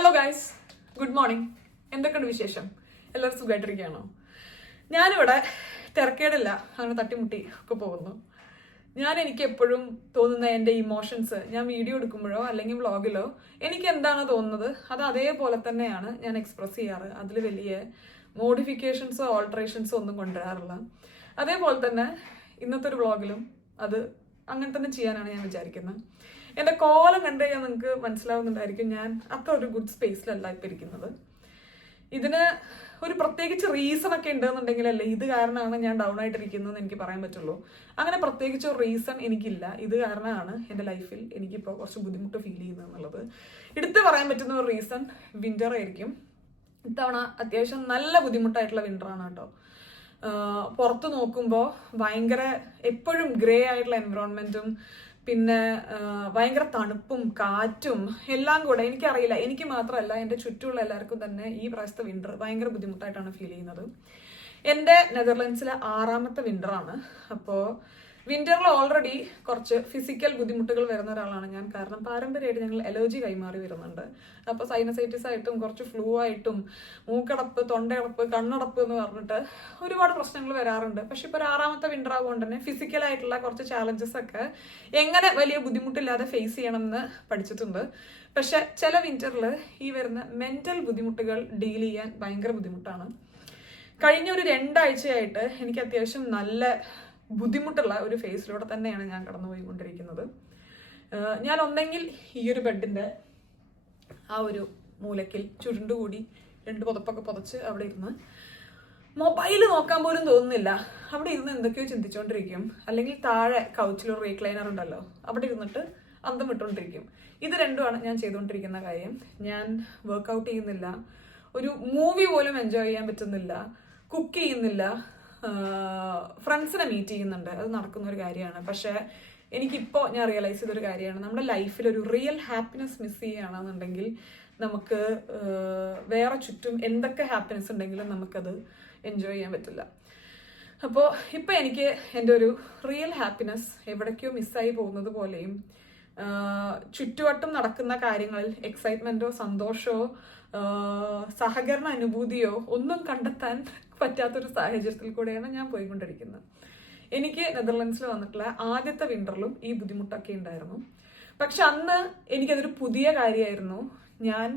Hello guys, good morning. എന്തൊക്കെയുണ്ട് വിശേഷം? എല്ലാവരും സുഖമായിട്ടിരിക്കുകയാണോ? ഞാനിവിടെ തിരക്കേടില്ല, അങ്ങനെ തട്ടിമുട്ടി ഒക്കെ പോകുന്നു. എനിക്ക് എപ്പോഴും തോന്നുന്ന എൻ്റെ ഇമോഷൻസ് ഞാൻ വീഡിയോ എടുക്കുമ്പോഴോ അല്ലെങ്കിൽ വ്ളോഗിലോ എനിക്ക് എന്താണ് തോന്നുന്നത് അത് അതേപോലെ തന്നെയാണ് ഞാൻ എക്സ്പ്രസ് ചെയ്യാറ്. അതിൽ വലിയ മോഡിഫിക്കേഷൻസോ ഓൾട്ടറേഷൻസോ ഒന്നും കൊണ്ടുവരാറില്ല. അതേപോലെ തന്നെ ഇന്നത്തെ ഒരു വ്ളോഗിലും അത് അങ്ങനെ തന്നെ ചെയ്യാനാണ് ഞാൻ വിചാരിക്കുന്നത്. എൻ്റെ കോലം കണ്ടു കഴിഞ്ഞാൽ നിങ്ങൾക്ക് മനസ്സിലാവുന്നുണ്ടായിരിക്കും ഞാൻ അത്ര ഒരു ഗുഡ് സ്പേസിലല്ല ഇപ്പം ഇരിക്കുന്നത്. ഇതിന് ഒരു പ്രത്യേകിച്ച് റീസൺ ഒക്കെ ഉണ്ടെന്നുണ്ടെങ്കിലല്ലേ ഇത് കാരണമാണ് ഞാൻ ഡൗൺ ആയിട്ടിരിക്കുന്നതെന്ന് എനിക്ക് പറയാൻ പറ്റുള്ളൂ. അങ്ങനെ പ്രത്യേകിച്ച് ഒരു റീസൺ എനിക്കില്ല. ഇത് കാരണമാണ് എൻ്റെ ലൈഫിൽ എനിക്കിപ്പോൾ കുറച്ച് ബുദ്ധിമുട്ട് ഫീൽ ചെയ്യുന്നത് എന്നുള്ളത്. എടുത്ത് പറയാൻ പറ്റുന്ന ഒരു റീസൺ വിൻ്റർ ആയിരിക്കും. ഇത്തവണ അത്യാവശ്യം നല്ല ബുദ്ധിമുട്ടായിട്ടുള്ള വിൻ്ററാണ് കേട്ടോ. പുറത്ത് നോക്കുമ്പോൾ ഭയങ്കര എപ്പോഴും ഗ്രേ ആയിട്ടുള്ള എൻവിറോൺമെൻറ്റും പിന്നെ ഭയങ്കര തണുപ്പും കാറ്റും എല്ലാം കൂടെ എനിക്കറിയില്ല, എനിക്ക് മാത്രമല്ല എൻ്റെ ചുറ്റുമുള്ള എല്ലാവർക്കും തന്നെ ഈ പ്രാവശ്യത്തെ വിൻ്റർ ഭയങ്കര ബുദ്ധിമുട്ടായിട്ടാണ് ഫീൽ ചെയ്യുന്നത്. എൻ്റെ നെതർലൻഡ്സിലെ 6ാമത്തെ വിൻ്ററാണ്. അപ്പോൾ വിൻ്ററിൽ ഓൾറെഡി കുറച്ച് ഫിസിക്കൽ ബുദ്ധിമുട്ടുകൾ വരുന്ന ഒരാളാണ് ഞാൻ. കാരണം പാരമ്പര്യമായിട്ട് ഞങ്ങൾ അലർജി കൈമാറി വരുന്നുണ്ട്. അപ്പോൾ സൈനസൈറ്റിസ് ആയിട്ടും കുറച്ച് ഫ്ലൂ ആയിട്ടും മൂക്കടപ്പ്, തൊണ്ടയടപ്പ്, കണ്ണടപ്പ് എന്ന് പറഞ്ഞിട്ട് ഒരുപാട് പ്രശ്നങ്ങൾ വരാറുണ്ട്. പക്ഷെ ഇപ്പോൾ ഒരു 6ാമത്തെ വിൻ്റർ ആവുകൊണ്ട് തന്നെ ഫിസിക്കലായിട്ടുള്ള കുറച്ച് ചാലഞ്ചസ് ഒക്കെ എങ്ങനെ വലിയ ബുദ്ധിമുട്ടില്ലാതെ ഫേസ് ചെയ്യണമെന്ന് പഠിച്ചിട്ടുണ്ട്. പക്ഷെ ചില വിൻ്ററിൽ ഈ വരുന്ന മെൻ്റൽ ബുദ്ധിമുട്ടുകൾ ഡീൽ ചെയ്യാൻ ഭയങ്കര ബുദ്ധിമുട്ടാണ്. കഴിഞ്ഞ ഒരു 2 ആഴ്ചയായിട്ട് എനിക്ക് അത്യാവശ്യം നല്ല ബുദ്ധിമുട്ടുള്ള ഒരു ഫേസിലൂടെ തന്നെയാണ് ഞാൻ കടന്നുപോയിക്കൊണ്ടിരിക്കുന്നത്. ഞാൻ ഒന്നെങ്കിൽ ഈ ഒരു ബെഡിൻ്റെ ആ ഒരു മൂലക്കിൽ ചുരുണ്ടുകൂടി 2 പുതപ്പൊക്കെ പുതച്ച് അവിടെ ഇരുന്ന് മൊബൈൽ നോക്കാൻ പോലും തോന്നുന്നില്ല. അവിടെ ഇരുന്ന് എന്തൊക്കെയോ ചിന്തിച്ചുകൊണ്ടിരിക്കും. അല്ലെങ്കിൽ താഴെ കൗച്ചിലൊരു റീക്ലൈനർ ഉണ്ടല്ലോ, അവിടെ ഇരുന്നിട്ട് അന്തം വിട്ടുകൊണ്ടിരിക്കും. ഇത് രണ്ടുമാണ് ഞാൻ ചെയ്തുകൊണ്ടിരിക്കുന്ന കാര്യം. ഞാൻ വർക്കൗട്ട് ചെയ്യുന്നില്ല, ഒരു മൂവി പോലും എൻജോയ് ചെയ്യാൻ പറ്റുന്നില്ല, കുക്ക് ചെയ്യുന്നില്ല, ഫ്രണ്ട്സിനെ മീറ്റ് ചെയ്യുന്നുണ്ട്, അത് നടക്കുന്ന ഒരു കാര്യമാണ്. പക്ഷേ എനിക്കിപ്പോൾ ഞാൻ റിയലൈസ് ചെയ്തൊരു കാര്യമാണ്, നമ്മുടെ ലൈഫിൽ ഒരു റിയൽ ഹാപ്പിനെസ് മിസ് ചെയ്യുകയാണെന്നുണ്ടെങ്കിൽ നമുക്ക് വേറെ ചുറ്റും എന്തൊക്കെ ഹാപ്പിനെസ് ഉണ്ടെങ്കിലും നമുക്കത് എൻജോയ് ചെയ്യാൻ പറ്റില്ല. അപ്പോൾ ഇപ്പം എനിക്ക് എൻ്റെ ഒരു റിയൽ ഹാപ്പിനെസ് എവിടേക്കോ മിസ്സായി പോകുന്നത് പോലെയും ചുറ്റുവട്ടം നടക്കുന്ന കാര്യങ്ങളിൽ എക്സൈറ്റ്മെൻറ്റോ സന്തോഷമോ സഹകരണ അനുഭൂതിയോ ഒന്നും കണ്ടെത്താൻ പറ്റാത്തൊരു സാഹചര്യത്തിൽ കൂടെയാണ് ഞാൻ പോയിക്കൊണ്ടിരിക്കുന്നത്. എനിക്ക് നെതർലൻഡ്സിൽ വന്നിട്ടുള്ള ആദ്യത്തെ വിൻ്ററിലും ഈ ബുദ്ധിമുട്ടൊക്കെ ഉണ്ടായിരുന്നു. പക്ഷെ അന്ന് എനിക്കതൊരു പുതിയ കാര്യമായിരുന്നു. ഞാൻ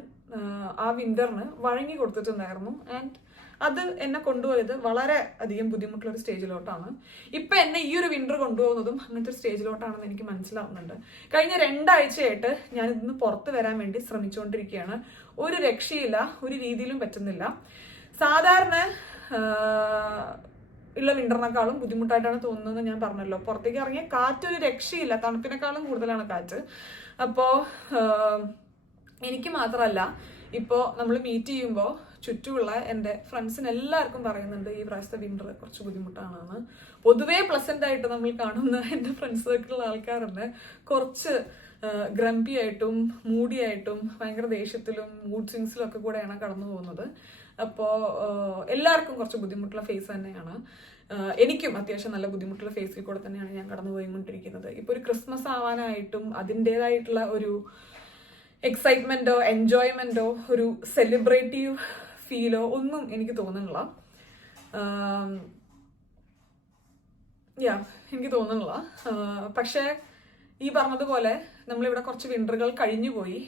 ആ വിൻ്ററിന് വഴങ്ങി കൊടുത്തിട്ടുണ്ടായിരുന്നു. ആൻഡ് അത് എന്നെ കൊണ്ടുപോയത് വളരെ അധികം ബുദ്ധിമുട്ടുള്ളൊരു സ്റ്റേജിലോട്ടാണ്. ഇപ്പം എന്നെ ഈ ഒരു വിൻ്റർ കൊണ്ടുപോകുന്നതും അങ്ങനത്തെ ഒരു സ്റ്റേജിലോട്ടാണെന്ന് എനിക്ക് മനസ്സിലാവുന്നുണ്ട്. കഴിഞ്ഞ 2 ആഴ്ചയായിട്ട് ഞാൻ ഇതിന്ന് പുറത്ത് വരാൻ വേണ്ടി ശ്രമിച്ചുകൊണ്ടിരിക്കുകയാണ്. ഒരു രക്ഷയില്ല, ഒരു രീതിയിലും പറ്റുന്നില്ല. സാധാരണ ഉള്ള വിൻ്ററിനേക്കാളും ബുദ്ധിമുട്ടായിട്ടാണ് തോന്നുന്നത്. ഞാൻ പറഞ്ഞല്ലോ, പുറത്തേക്ക് ഇറങ്ങിയ കാറ്റൊരു രക്ഷയില്ല, തണുപ്പിനേക്കാളും കൂടുതലാണ് കാറ്റ്. അപ്പോൾ എനിക്ക് മാത്രമല്ല, ഇപ്പോൾ നമ്മൾ മീറ്റ് ചെയ്യുമ്പോൾ ചുറ്റുമുള്ള എൻ്റെ ഫ്രണ്ട്സിന് എല്ലാവർക്കും പറയുന്നുണ്ട് ഈ പ്രാവശ്യത്തെ വിൻ്റർ കുറച്ച് ബുദ്ധിമുട്ടാണെന്ന്. പൊതുവേ പ്ലസൻ്റ് ആയിട്ട് നമ്മൾ കാണുന്ന എൻ്റെ ഫ്രണ്ട്സ് സർക്കിളിലുള്ള ആൾക്കാരുണ്ട് കുറച്ച് ഗ്രംപി ആയിട്ടും മൂഡി ആയിട്ടും ഭയങ്കര ദേഷ്യത്തിലും മൂഡ് സ്വിങ്സിലും ഒക്കെ കൂടെയാണ് കടന്നു പോകുന്നത്. അപ്പോൾ എല്ലാവർക്കും കുറച്ച് ബുദ്ധിമുട്ടുള്ള ഫേസ് തന്നെയാണ്. എനിക്കും അത്യാവശ്യം നല്ല ബുദ്ധിമുട്ടുള്ള ഫേസിൽ കൂടെ തന്നെയാണ് ഞാൻ കടന്നു പോയിക്കൊണ്ടിരിക്കുന്നത്. ഇപ്പോൾ ഒരു ക്രിസ്മസ് ആവാനായിട്ടും അതിൻ്റേതായിട്ടുള്ള ഒരു എക്സൈറ്റ്മെൻറ്റോ എൻജോയ്മെൻറ്റോ ഒരു സെലിബ്രേറ്റീവ് ഫീലോ ഒന്നും എനിക്ക് തോന്നുന്നില്ല. എനിക്ക് തോന്നുന്നില്ല. പക്ഷേ ഈ പറഞ്ഞതുപോലെ നമ്മളിവിടെ കുറച്ച് വിൻ്ററുകൾ കഴിഞ്ഞുപോയി,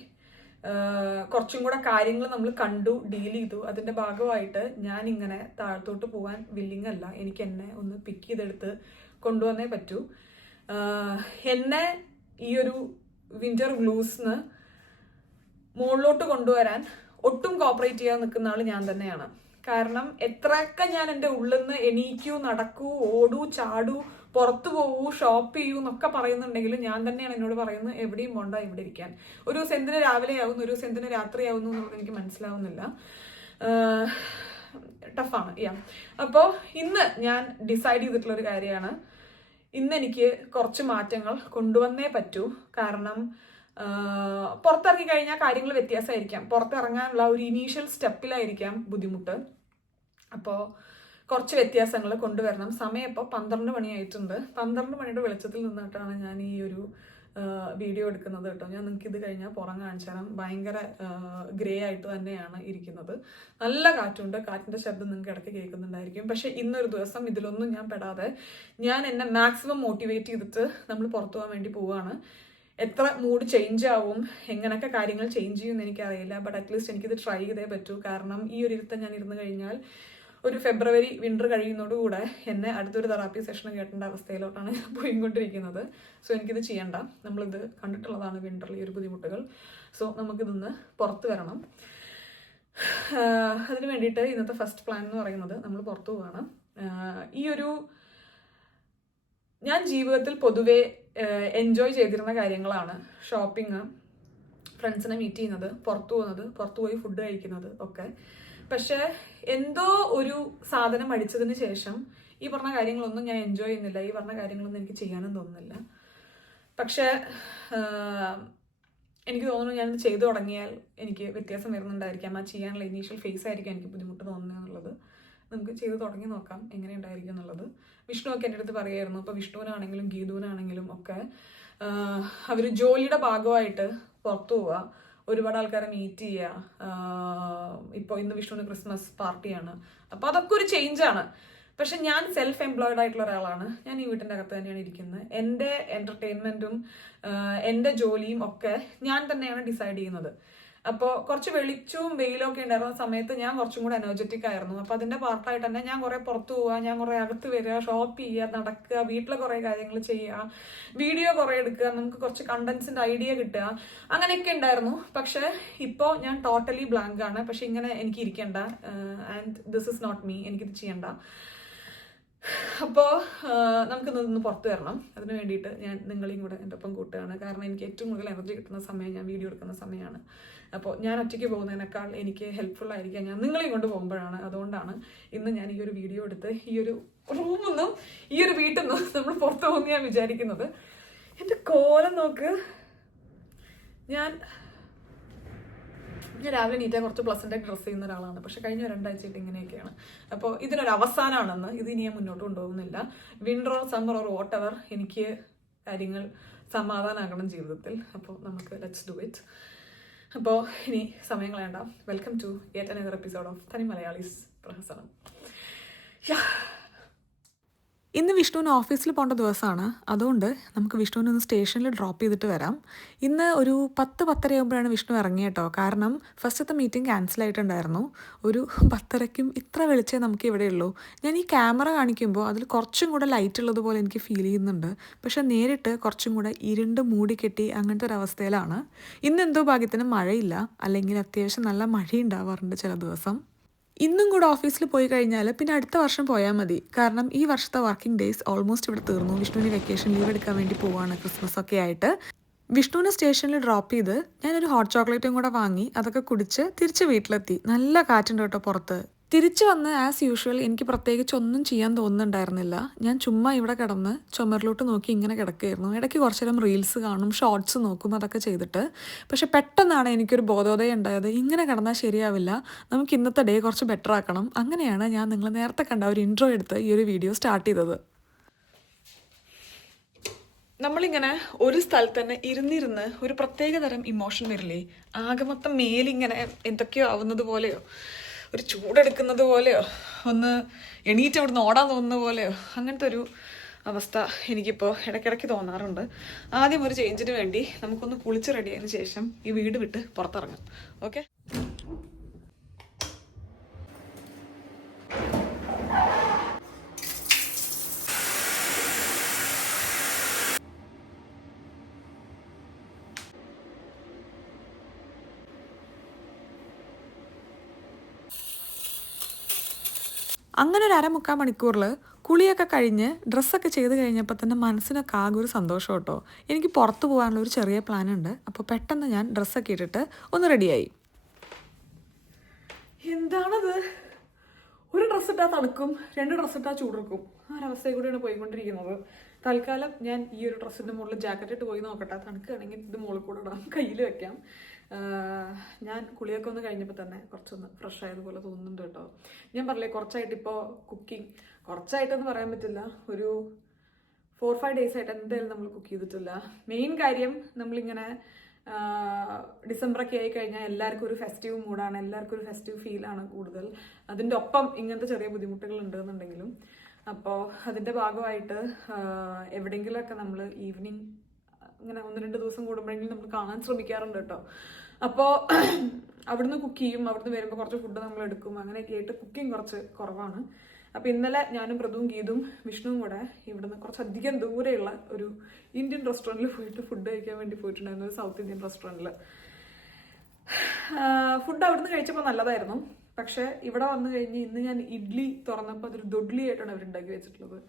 കുറച്ചും കൂടെ കാര്യങ്ങൾ നമ്മൾ കണ്ടു, ഡീൽ ചെയ്തു. അതിൻ്റെ ഭാഗമായിട്ട് ഞാൻ ഇങ്ങനെ താഴത്തോട്ട് പോകാൻ വില്ലിങ് അല്ല. എനിക്ക് എന്നെ ഒന്ന് പിക്ക് ചെയ്തെടുത്ത് കൊണ്ടുവന്നേ പറ്റൂ. എന്നെ ഈ ഒരു വിൻ്റർ ബ്ലൂസിന് മുകളിലോട്ട് കൊണ്ടുവരാൻ ഒട്ടും കോപ്പറേറ്റ് ചെയ്യാൻ നിൽക്കുന്ന ആൾ ഞാൻ തന്നെയാണ്. കാരണം എത്രയൊക്കെ ഞാൻ എൻ്റെ ഉള്ളിൽ നിന്ന് എണീക്കൂ, നടക്കൂ, ഓടൂ, ചാടൂ, പുറത്തു പോകൂ, ഷോപ്പ് ചെയ്യൂ എന്നൊക്കെ പറയുന്നുണ്ടെങ്കിലും ഞാൻ തന്നെയാണ് എന്നോട് പറയുന്നത് എവിടെയും പോണ്ട, ഇവിടെ ഇരിക്കാൻ. ഒരു ദിവസം എന്തിന് രാവിലെ ആവുന്നു, ഒരു ദിവസം എന്തിന് രാത്രിയാവുന്നു എന്നുള്ളത് എനിക്ക് മനസ്സിലാവുന്നില്ല. ടഫാണ്. അപ്പോൾ ഇന്ന് ഞാൻ ഡിസൈഡ് ചെയ്തിട്ടുള്ളൊരു കാര്യമാണ്, ഇന്ന് എനിക്ക് കുറച്ച് മാറ്റങ്ങൾ കൊണ്ടുവന്നേ പറ്റൂ. കാരണം പുറത്തിറങ്ങി കഴിഞ്ഞാൽ കാര്യങ്ങൾ വ്യത്യാസമായിരിക്കാം, പുറത്തിറങ്ങാനുള്ള ഒരു ഇനീഷ്യൽ സ്റ്റെപ്പിലായിരിക്കാം ബുദ്ധിമുട്ട്. അപ്പോൾ കുറച്ച് വ്യത്യാസങ്ങൾ കൊണ്ടുവരണം. സമയം ഇപ്പോൾ 12 മണിയായിട്ടുണ്ട്. 12 മണിയുടെ വെളിച്ചത്തിൽ നിന്നിട്ടാണ് ഞാൻ ഈ ഒരു വീഡിയോ എടുക്കുന്നത് കേട്ടോ. ഞാൻ നിങ്ങൾക്ക് ഇത് കഴിഞ്ഞാൽ പുറം കാണിച്ചു തരാം. ഭയങ്കര ഗ്രേ ആയിട്ട് തന്നെയാണ് ഇരിക്കുന്നത്. നല്ല കാറ്റുണ്ട്, കാറ്റിൻ്റെ ശബ്ദം നിങ്ങൾക്ക് ഇടയ്ക്ക് കേൾക്കുന്നുണ്ടായിരിക്കും. പക്ഷേ ഇന്നൊരു ദിവസം ഇതിലൊന്നും ഞാൻ പെടാതെ ഞാൻ എന്നെ മാക്സിമം മോട്ടിവേറ്റ് ചെയ്തിട്ട് നമ്മൾ പുറത്തു പോകാൻ വേണ്ടി പോവുകയാണ്. എത്ര മൂഡ് ചേഞ്ച് ആവും, എങ്ങനെയൊക്കെ കാര്യങ്ങൾ ചേഞ്ച് ചെയ്യുമെന്ന് എനിക്കറിയില്ല. ബട്ട് അറ്റ്ലീസ്റ്റ് എനിക്കിത് ട്രൈ ചെയ്തേ പറ്റൂ. കാരണം ഈ ഒരു ഇരുത്തം ഞാൻ ഇരുന്ന് കഴിഞ്ഞാൽ ഒരു ഫെബ്രുവരി വിൻ്റർ കഴിയുന്നതോടുകൂടെ എന്നെ അടുത്തൊരു തെറാപ്പി സെഷൻ കേട്ടേണ്ട അവസ്ഥയിലോട്ടാണ് പോയിക്കൊണ്ടിരിക്കുന്നത്. സോ എനിക്കിത് ചെയ്യണ്ട. നമ്മളിത് കണ്ടിട്ടുള്ളതാണ് വിൻ്ററിൽ ഈ ഒരു ബുദ്ധിമുട്ടുകൾ. സോ നമുക്കിതൊന്ന് പുറത്ത് വരണം. അതിന് വേണ്ടിയിട്ട് ഇന്നത്തെ ഫസ്റ്റ് പ്ലാൻ എന്ന് പറയുന്നത് നമ്മൾ പുറത്തു പോവാണ്. ഞാൻ ജീവിതത്തിൽ പൊതുവെ എൻജോയ് ചെയ്തിരുന്ന കാര്യങ്ങളാണ് ഷോപ്പിംഗ്, ഫ്രണ്ട്സിനെ മീറ്റ് ചെയ്യുന്നത്, പുറത്തു പോകുന്നത്, പുറത്തു പോയി ഫുഡ് കഴിക്കുന്നത് ഒക്കെ. പക്ഷെ എന്തോ ഒരു സാധനം അടിച്ചതിന് ശേഷം ഈ പറഞ്ഞ കാര്യങ്ങളൊന്നും ഞാൻ എൻജോയ് ചെയ്യുന്നില്ല. ഈ പറഞ്ഞ കാര്യങ്ങളൊന്നും എനിക്ക് ചെയ്യാനും തോന്നുന്നില്ല. പക്ഷെ എനിക്ക് തോന്നുന്നു ഞാനിത് ചെയ്തു തുടങ്ങിയാൽ എനിക്ക് വ്യത്യാസം വരുന്നുണ്ടായിരിക്കാം. ആ ചെയ്യാനുള്ള ഇനീഷ്യൽ ഫേസ് ആയിരിക്കും എനിക്ക് ബുദ്ധിമുട്ട് തോന്നുന്നത് എന്നുള്ളത്. നമുക്ക് ചെയ്ത് തുടങ്ങി നോക്കാം എങ്ങനെ ഉണ്ടായിരിക്കും എന്നുള്ളത്. വിഷ്ണുവൊക്കെ എൻ്റെ അടുത്ത് പറയുമായിരുന്നു. ഇപ്പോൾ വിഷ്ണുവിനാണെങ്കിലും ഗീതുവിനാണെങ്കിലും ഒക്കെ അവർ ജോലിയുടെ ഭാഗമായിട്ട് പുറത്തു പോവുക, ഒരുപാട് ആൾക്കാരെ മീറ്റ് ചെയ്യുക. ഇപ്പോൾ ഇന്ന് വിഷ്ണുവിന് ക്രിസ്മസ് പാർട്ടിയാണ്. അപ്പോൾ അതൊക്കെ ഒരു ചേഞ്ചാണ്. പക്ഷെ ഞാൻ സെൽഫ് എംപ്ലോയിഡ് ആയിട്ടുള്ള ഒരാളാണ്. ഞാൻ ഈ വീട്ടിൻ്റെ അകത്ത് തന്നെയാണ് ഇരിക്കുന്നത്. എൻ്റെ എൻ്റർടൈൻമെൻറ്റും എൻ്റെ ജോലിയും ഒക്കെ ഞാൻ തന്നെയാണ് ഡിസൈഡ് ചെയ്യുന്നത്. അപ്പോൾ കുറച്ച് വെളിച്ചവും വെയിലും ഒക്കെ ഉണ്ടായിരുന്ന സമയത്ത് ഞാൻ കുറച്ചും കൂടെ എനർജറ്റിക് ആയിരുന്നു. അപ്പോൾ അതിൻ്റെ പാർട്ടായിട്ട് തന്നെ ഞാൻ കുറേ പുറത്ത് പോവുക, ഞാൻ കുറേ അകത്ത് വരിക, ഷോപ്പ് ചെയ്യുക, നടക്കുക, വീട്ടിലെ കുറേ കാര്യങ്ങൾ ചെയ്യുക, വീഡിയോ കുറേ എടുക്കുക, നമുക്ക് കുറച്ച് കണ്ടന്റ്സിൻ്റെ ഐഡിയ കിട്ടുക, അങ്ങനെയൊക്കെ ഉണ്ടായിരുന്നു. പക്ഷേ ഇപ്പോൾ ഞാൻ ടോട്ടലി ബ്ലാങ്ക് ആണ്. പക്ഷെ ഇങ്ങനെ എനിക്ക് ഇരിക്കേണ്ട, and this is not me, എനിക്കിത് ചെയ്യണ്ട. അപ്പോൾ നമുക്കിന്ന് പുറത്ത് വരണം. അതിന് വേണ്ടിയിട്ട് ഞാൻ നിങ്ങളെയും കൂടെ എൻ്റെ ഒപ്പം കൂട്ടുകയാണ്. കാരണം എനിക്ക് ഏറ്റവും കൂടുതൽ എനർജി കിട്ടുന്ന സമയം ഞാൻ വീഡിയോ എടുക്കുന്ന സമയമാണ്. അപ്പോൾ ഞാൻ ഒറ്റയ്ക്ക് പോകുന്നതിനേക്കാൾ എനിക്ക് ഹെൽപ്ഫുൾ ആയിരിക്കാം ഞാൻ നിങ്ങളെയും കൊണ്ട് പോകുമ്പോഴാണ്. അതുകൊണ്ടാണ് ഇന്ന് ഞാൻ ഈ ഒരു വീഡിയോ എടുത്ത് ഈ ഒരു റൂമിൽ നിന്നും ഈ ഒരു വീട്ടിൽ നിന്നും നമ്മൾ പുറത്ത് പോകുമെന്ന് ഞാൻ വിചാരിക്കുന്നത്. എൻ്റെ കോലം നോക്ക്. ഞാൻ രാവിലെ നീറ്റായി കുറച്ച് പ്ലസൻ്റായിട്ട് ഡ്രസ്സ് ചെയ്യുന്ന ഒരാളാണ്. പക്ഷെ കഴിഞ്ഞ 2 ആഴ്ചയായിട്ട് ഇങ്ങനെയൊക്കെയാണ്. അപ്പോൾ ഇതിനൊരു അവസാനമാണെന്ന്, ഇത് ഇനി ഞാൻ മുന്നോട്ട് കൊണ്ടുപോകുന്നില്ല. Winter or summer or whatever, എനിക്ക് കാര്യങ്ങൾ സമാധാനമാകണം ജീവിതത്തിൽ. അപ്പോൾ നമുക്ക് ലെറ്റ്സ് ഡു ഇറ്റ്. അപ്പോൾ ഇനി സമയം കളയണ്ട. Welcome to yet another episode of തനി മലയാളീസ് പ്രഹസനം. ഇന്ന് വിഷ്ണുവിന് ഓഫീസിൽ പോകേണ്ട ദിവസമാണ്. അതുകൊണ്ട് നമുക്ക് വിഷ്ണുവിനെ ഒന്ന് സ്റ്റേഷനിൽ ഡ്രോപ്പ് ചെയ്തിട്ട് വരാം. ഇന്ന് ഒരു 10-10:30 ആകുമ്പോഴാണ് വിഷ്ണു ഇറങ്ങിയ കേട്ടോ. കാരണം ഫസ്റ്റത്തെ മീറ്റിംഗ് ക്യാൻസൽ ആയിട്ടുണ്ടായിരുന്നു. ഒരു 10:30ക്കും ഇത്ര വെളിച്ചേ നമുക്ക് ഇവിടെയുള്ളൂ. ഞാൻ ഈ ക്യാമറ കാണിക്കുമ്പോൾ അതിൽ കുറച്ചും കൂടെ ലൈറ്റ് ഉള്ളതുപോലെ എനിക്ക് ഫീൽ ചെയ്യുന്നുണ്ട്. പക്ഷെ നേരിട്ട് കുറച്ചും കൂടെ ഇരുണ്ട് മൂടിക്കെട്ടി അങ്ങനത്തെ ഒരു അവസ്ഥയിലാണ്. ഇന്ന് എന്തോ ഭാഗ്യത്തിന് മഴയില്ല, അല്ലെങ്കിൽ അത്യാവശ്യം നല്ല മഴ ഉണ്ടാവാറുണ്ട് ചില ദിവസം. ഇന്നും കൂടെ ഓഫീസിൽ പോയി കഴിഞ്ഞാൽ പിന്നെ അടുത്ത വർഷം പോയാൽ മതി. കാരണം ഈ വർഷത്തെ വർക്കിംഗ് ഡേയ്സ് ഓൾമോസ്റ്റ് ഇവിടെ തീർന്നു. വിഷ്ണുവിന് വെക്കേഷൻ ലീവ് എടുക്കാൻ വേണ്ടി പോവാണ് ക്രിസ്മസ് ഒക്കെ ആയിട്ട്. വിഷ്ണുവിനെ സ്റ്റേഷനിൽ ഡ്രോപ്പ് ചെയ്ത് ഞാനൊരു ഹോട്ട് ചോക്ലേറ്റും കൂടെ വാങ്ങി അതൊക്കെ കുടിച്ച് തിരിച്ച് വീട്ടിലെത്തി. നല്ല കാറ്റുണ്ട് കേട്ടോ പുറത്ത്. തിരിച്ചു വന്ന് ആസ് യൂഷ്വൽ എനിക്ക് പ്രത്യേകിച്ച് ഒന്നും ചെയ്യാൻ തോന്നുന്നുണ്ടായിരുന്നില്ല. ഞാൻ ചുമ്മാ ഇവിടെ കിടന്ന് ചുമരിലോട്ട് നോക്കി ഇങ്ങനെ കിടക്കുകയായിരുന്നു. ഇടയ്ക്ക് കുറച്ച് നേരം റീൽസ് കാണും, ഷോർട്സ് നോക്കും, അതൊക്കെ ചെയ്തിട്ട്. പക്ഷെ പെട്ടെന്നാണ് എനിക്കൊരു ബോധോദയം ഉണ്ടായത്. ഇങ്ങനെ കിടന്നാൽ ശരിയാവില്ല, നമുക്ക് ഇന്നത്തെ ഡേ കുറച്ച് ബെറ്റർ ആക്കണം. അങ്ങനെയാണ് ഞാൻ നിങ്ങൾ നേരത്തെ കണ്ട ഒരു ഇൻട്രോ എടുത്ത് ഈ ഒരു വീഡിയോ സ്റ്റാർട്ട് ചെയ്തത്. നമ്മളിങ്ങനെ ഒരു സ്ഥലത്ത് തന്നെ ഇരുന്നിരുന്ന് ഒരു പ്രത്യേക തരം ഇമോഷൻ വരില്ലേ? ആകെ മൊത്തം മേലിങ്ങനെ എന്തൊക്കെയോ ആവുന്നത് പോലെയോ, ഒരു ചൂടെടുക്കുന്നത് പോലെയോ, ഒന്ന് എണീറ്റ് അവിടുന്ന് ഓടാൻ തോന്നുന്ന പോലെയോ, അങ്ങനത്തെ ഒരു അവസ്ഥ എനിക്കിപ്പോൾ ഇടയ്ക്കിടയ്ക്ക് തോന്നാറുണ്ട്. ആദ്യം ഒരു ചേഞ്ചിന് വേണ്ടി നമുക്കൊന്ന് കുളിച്ച് റെഡിയായതിനു ശേഷം ഈ വീട് വിട്ട് പുറത്തിറങ്ങാം. ഓക്കെ? അങ്ങനെ ഒരു 1/4 മണിക്കൂറിൽ കുളിയൊക്കെ കഴിഞ്ഞ് ഡ്രസ്സൊക്കെ ചെയ്ത് കഴിഞ്ഞപ്പോൾ തന്നെ മനസ്സിനൊക്കെ ആകെ ഒരു സന്തോഷം കേട്ടോ. എനിക്ക് പുറത്ത് പോകാനുള്ള ഒരു ചെറിയ പ്ലാൻ ഉണ്ട്. അപ്പോൾ പെട്ടെന്ന് ഞാൻ ഡ്രസ്സൊക്കെ ഇട്ടിട്ട് ഒന്ന് റെഡിയായി. എന്താണത്? ഒരു ഡ്രസ്സ് ഇട്ടാൽ തണുക്കും, 2 ഡ്രസ്സ് ഇട്ടാൽ ചൂടെടുക്കും. ആ ഒരവസ്ഥയിൽ കൂടെയാണ് പോയിക്കൊണ്ടിരിക്കുന്നത്. തൽക്കാലം ഞാൻ ഈ ഒരു ഡ്രസ്സിൻ്റെ മുകളിൽ ജാക്കറ്റ് ഇട്ട് പോയി നോക്കട്ടെ. തണുക്കുകയാണെങ്കിൽ ഇത് മുകളിൽ കൂടെ ഇടാം, കയ്യിൽ വെക്കാം. ഞാൻ കുളിയൊക്കെ ഒന്ന് കഴിഞ്ഞപ്പോൾ തന്നെ കുറച്ചൊന്ന് ഫ്രഷ് ആയതുപോലെ തോന്നുന്നുണ്ട് കേട്ടോ. ഞാൻ പറഞ്ഞില്ലേ കുറച്ചായിട്ട് ഇപ്പോൾ കുക്കിംഗ്, കുറച്ചായിട്ടെന്ന് പറയാൻ പറ്റില്ല, ഒരു 4-5 days ആയിട്ട് എന്തായാലും നമ്മൾ കുക്ക് ചെയ്തിട്ടില്ല. മെയിൻ കാര്യം നമ്മളിങ്ങനെ ഡിസംബറൊക്കെ ആയി കഴിഞ്ഞാൽ എല്ലാവർക്കും ഒരു ഫെസ്റ്റീവ് മൂഡാണ്, എല്ലാവർക്കും ഒരു ഫെസ്റ്റീവ് ഫീലാണ് കൂടുതൽ. അതിൻ്റെ ഒപ്പം ഇങ്ങനത്തെ ചെറിയ ബുദ്ധിമുട്ടുകൾ ഉണ്ടെന്നുണ്ടെങ്കിലും അപ്പോൾ അതിൻ്റെ ഭാഗമായിട്ട് എവിടെയെങ്കിലുമൊക്കെ നമ്മൾ ഈവനിങ് ഇങ്ങനെ 1-2 ദിവസം കൂടുമ്പോഴെങ്കിലും നമ്മൾ കാണാൻ ശ്രമിക്കാറുണ്ട് കേട്ടോ. അപ്പോൾ അവിടുന്ന് കുക്ക് ചെയ്യും, അവിടുന്ന് വരുമ്പോൾ കുറച്ച് ഫുഡ് നമ്മൾ എടുക്കും, അങ്ങനെയൊക്കെ ആയിട്ട് കുക്കിംഗ് കുറച്ച് കുറവാണ്. അപ്പോൾ ഇന്നലെ ഞാനും പ്രതുവും ഗീതും വിഷ്ണുവും കൂടെ ഇവിടുന്ന് കുറച്ചധികം ദൂരെയുള്ള ഒരു ഇന്ത്യൻ റെസ്റ്റോറൻറ്റിൽ പോയിട്ട് ഫുഡ് കഴിക്കാൻ വേണ്ടി പോയിട്ടുണ്ടായിരുന്നു, ഒരു സൗത്ത് ഇന്ത്യൻ റെസ്റ്റോറൻറ്റിൽ. ഫുഡ് അവിടുന്ന് കഴിച്ചപ്പോൾ നല്ലതായിരുന്നു. പക്ഷേ ഇവിടെ വന്നു കഴിഞ്ഞ് ഇന്ന് ഞാൻ ഇഡ്ഡലി തുറന്നപ്പോൾ അതൊരു ദൊഡ്ലി ആയിട്ടാണ് അവരുണ്ടാക്കി വെച്ചിട്ടുള്ളത്.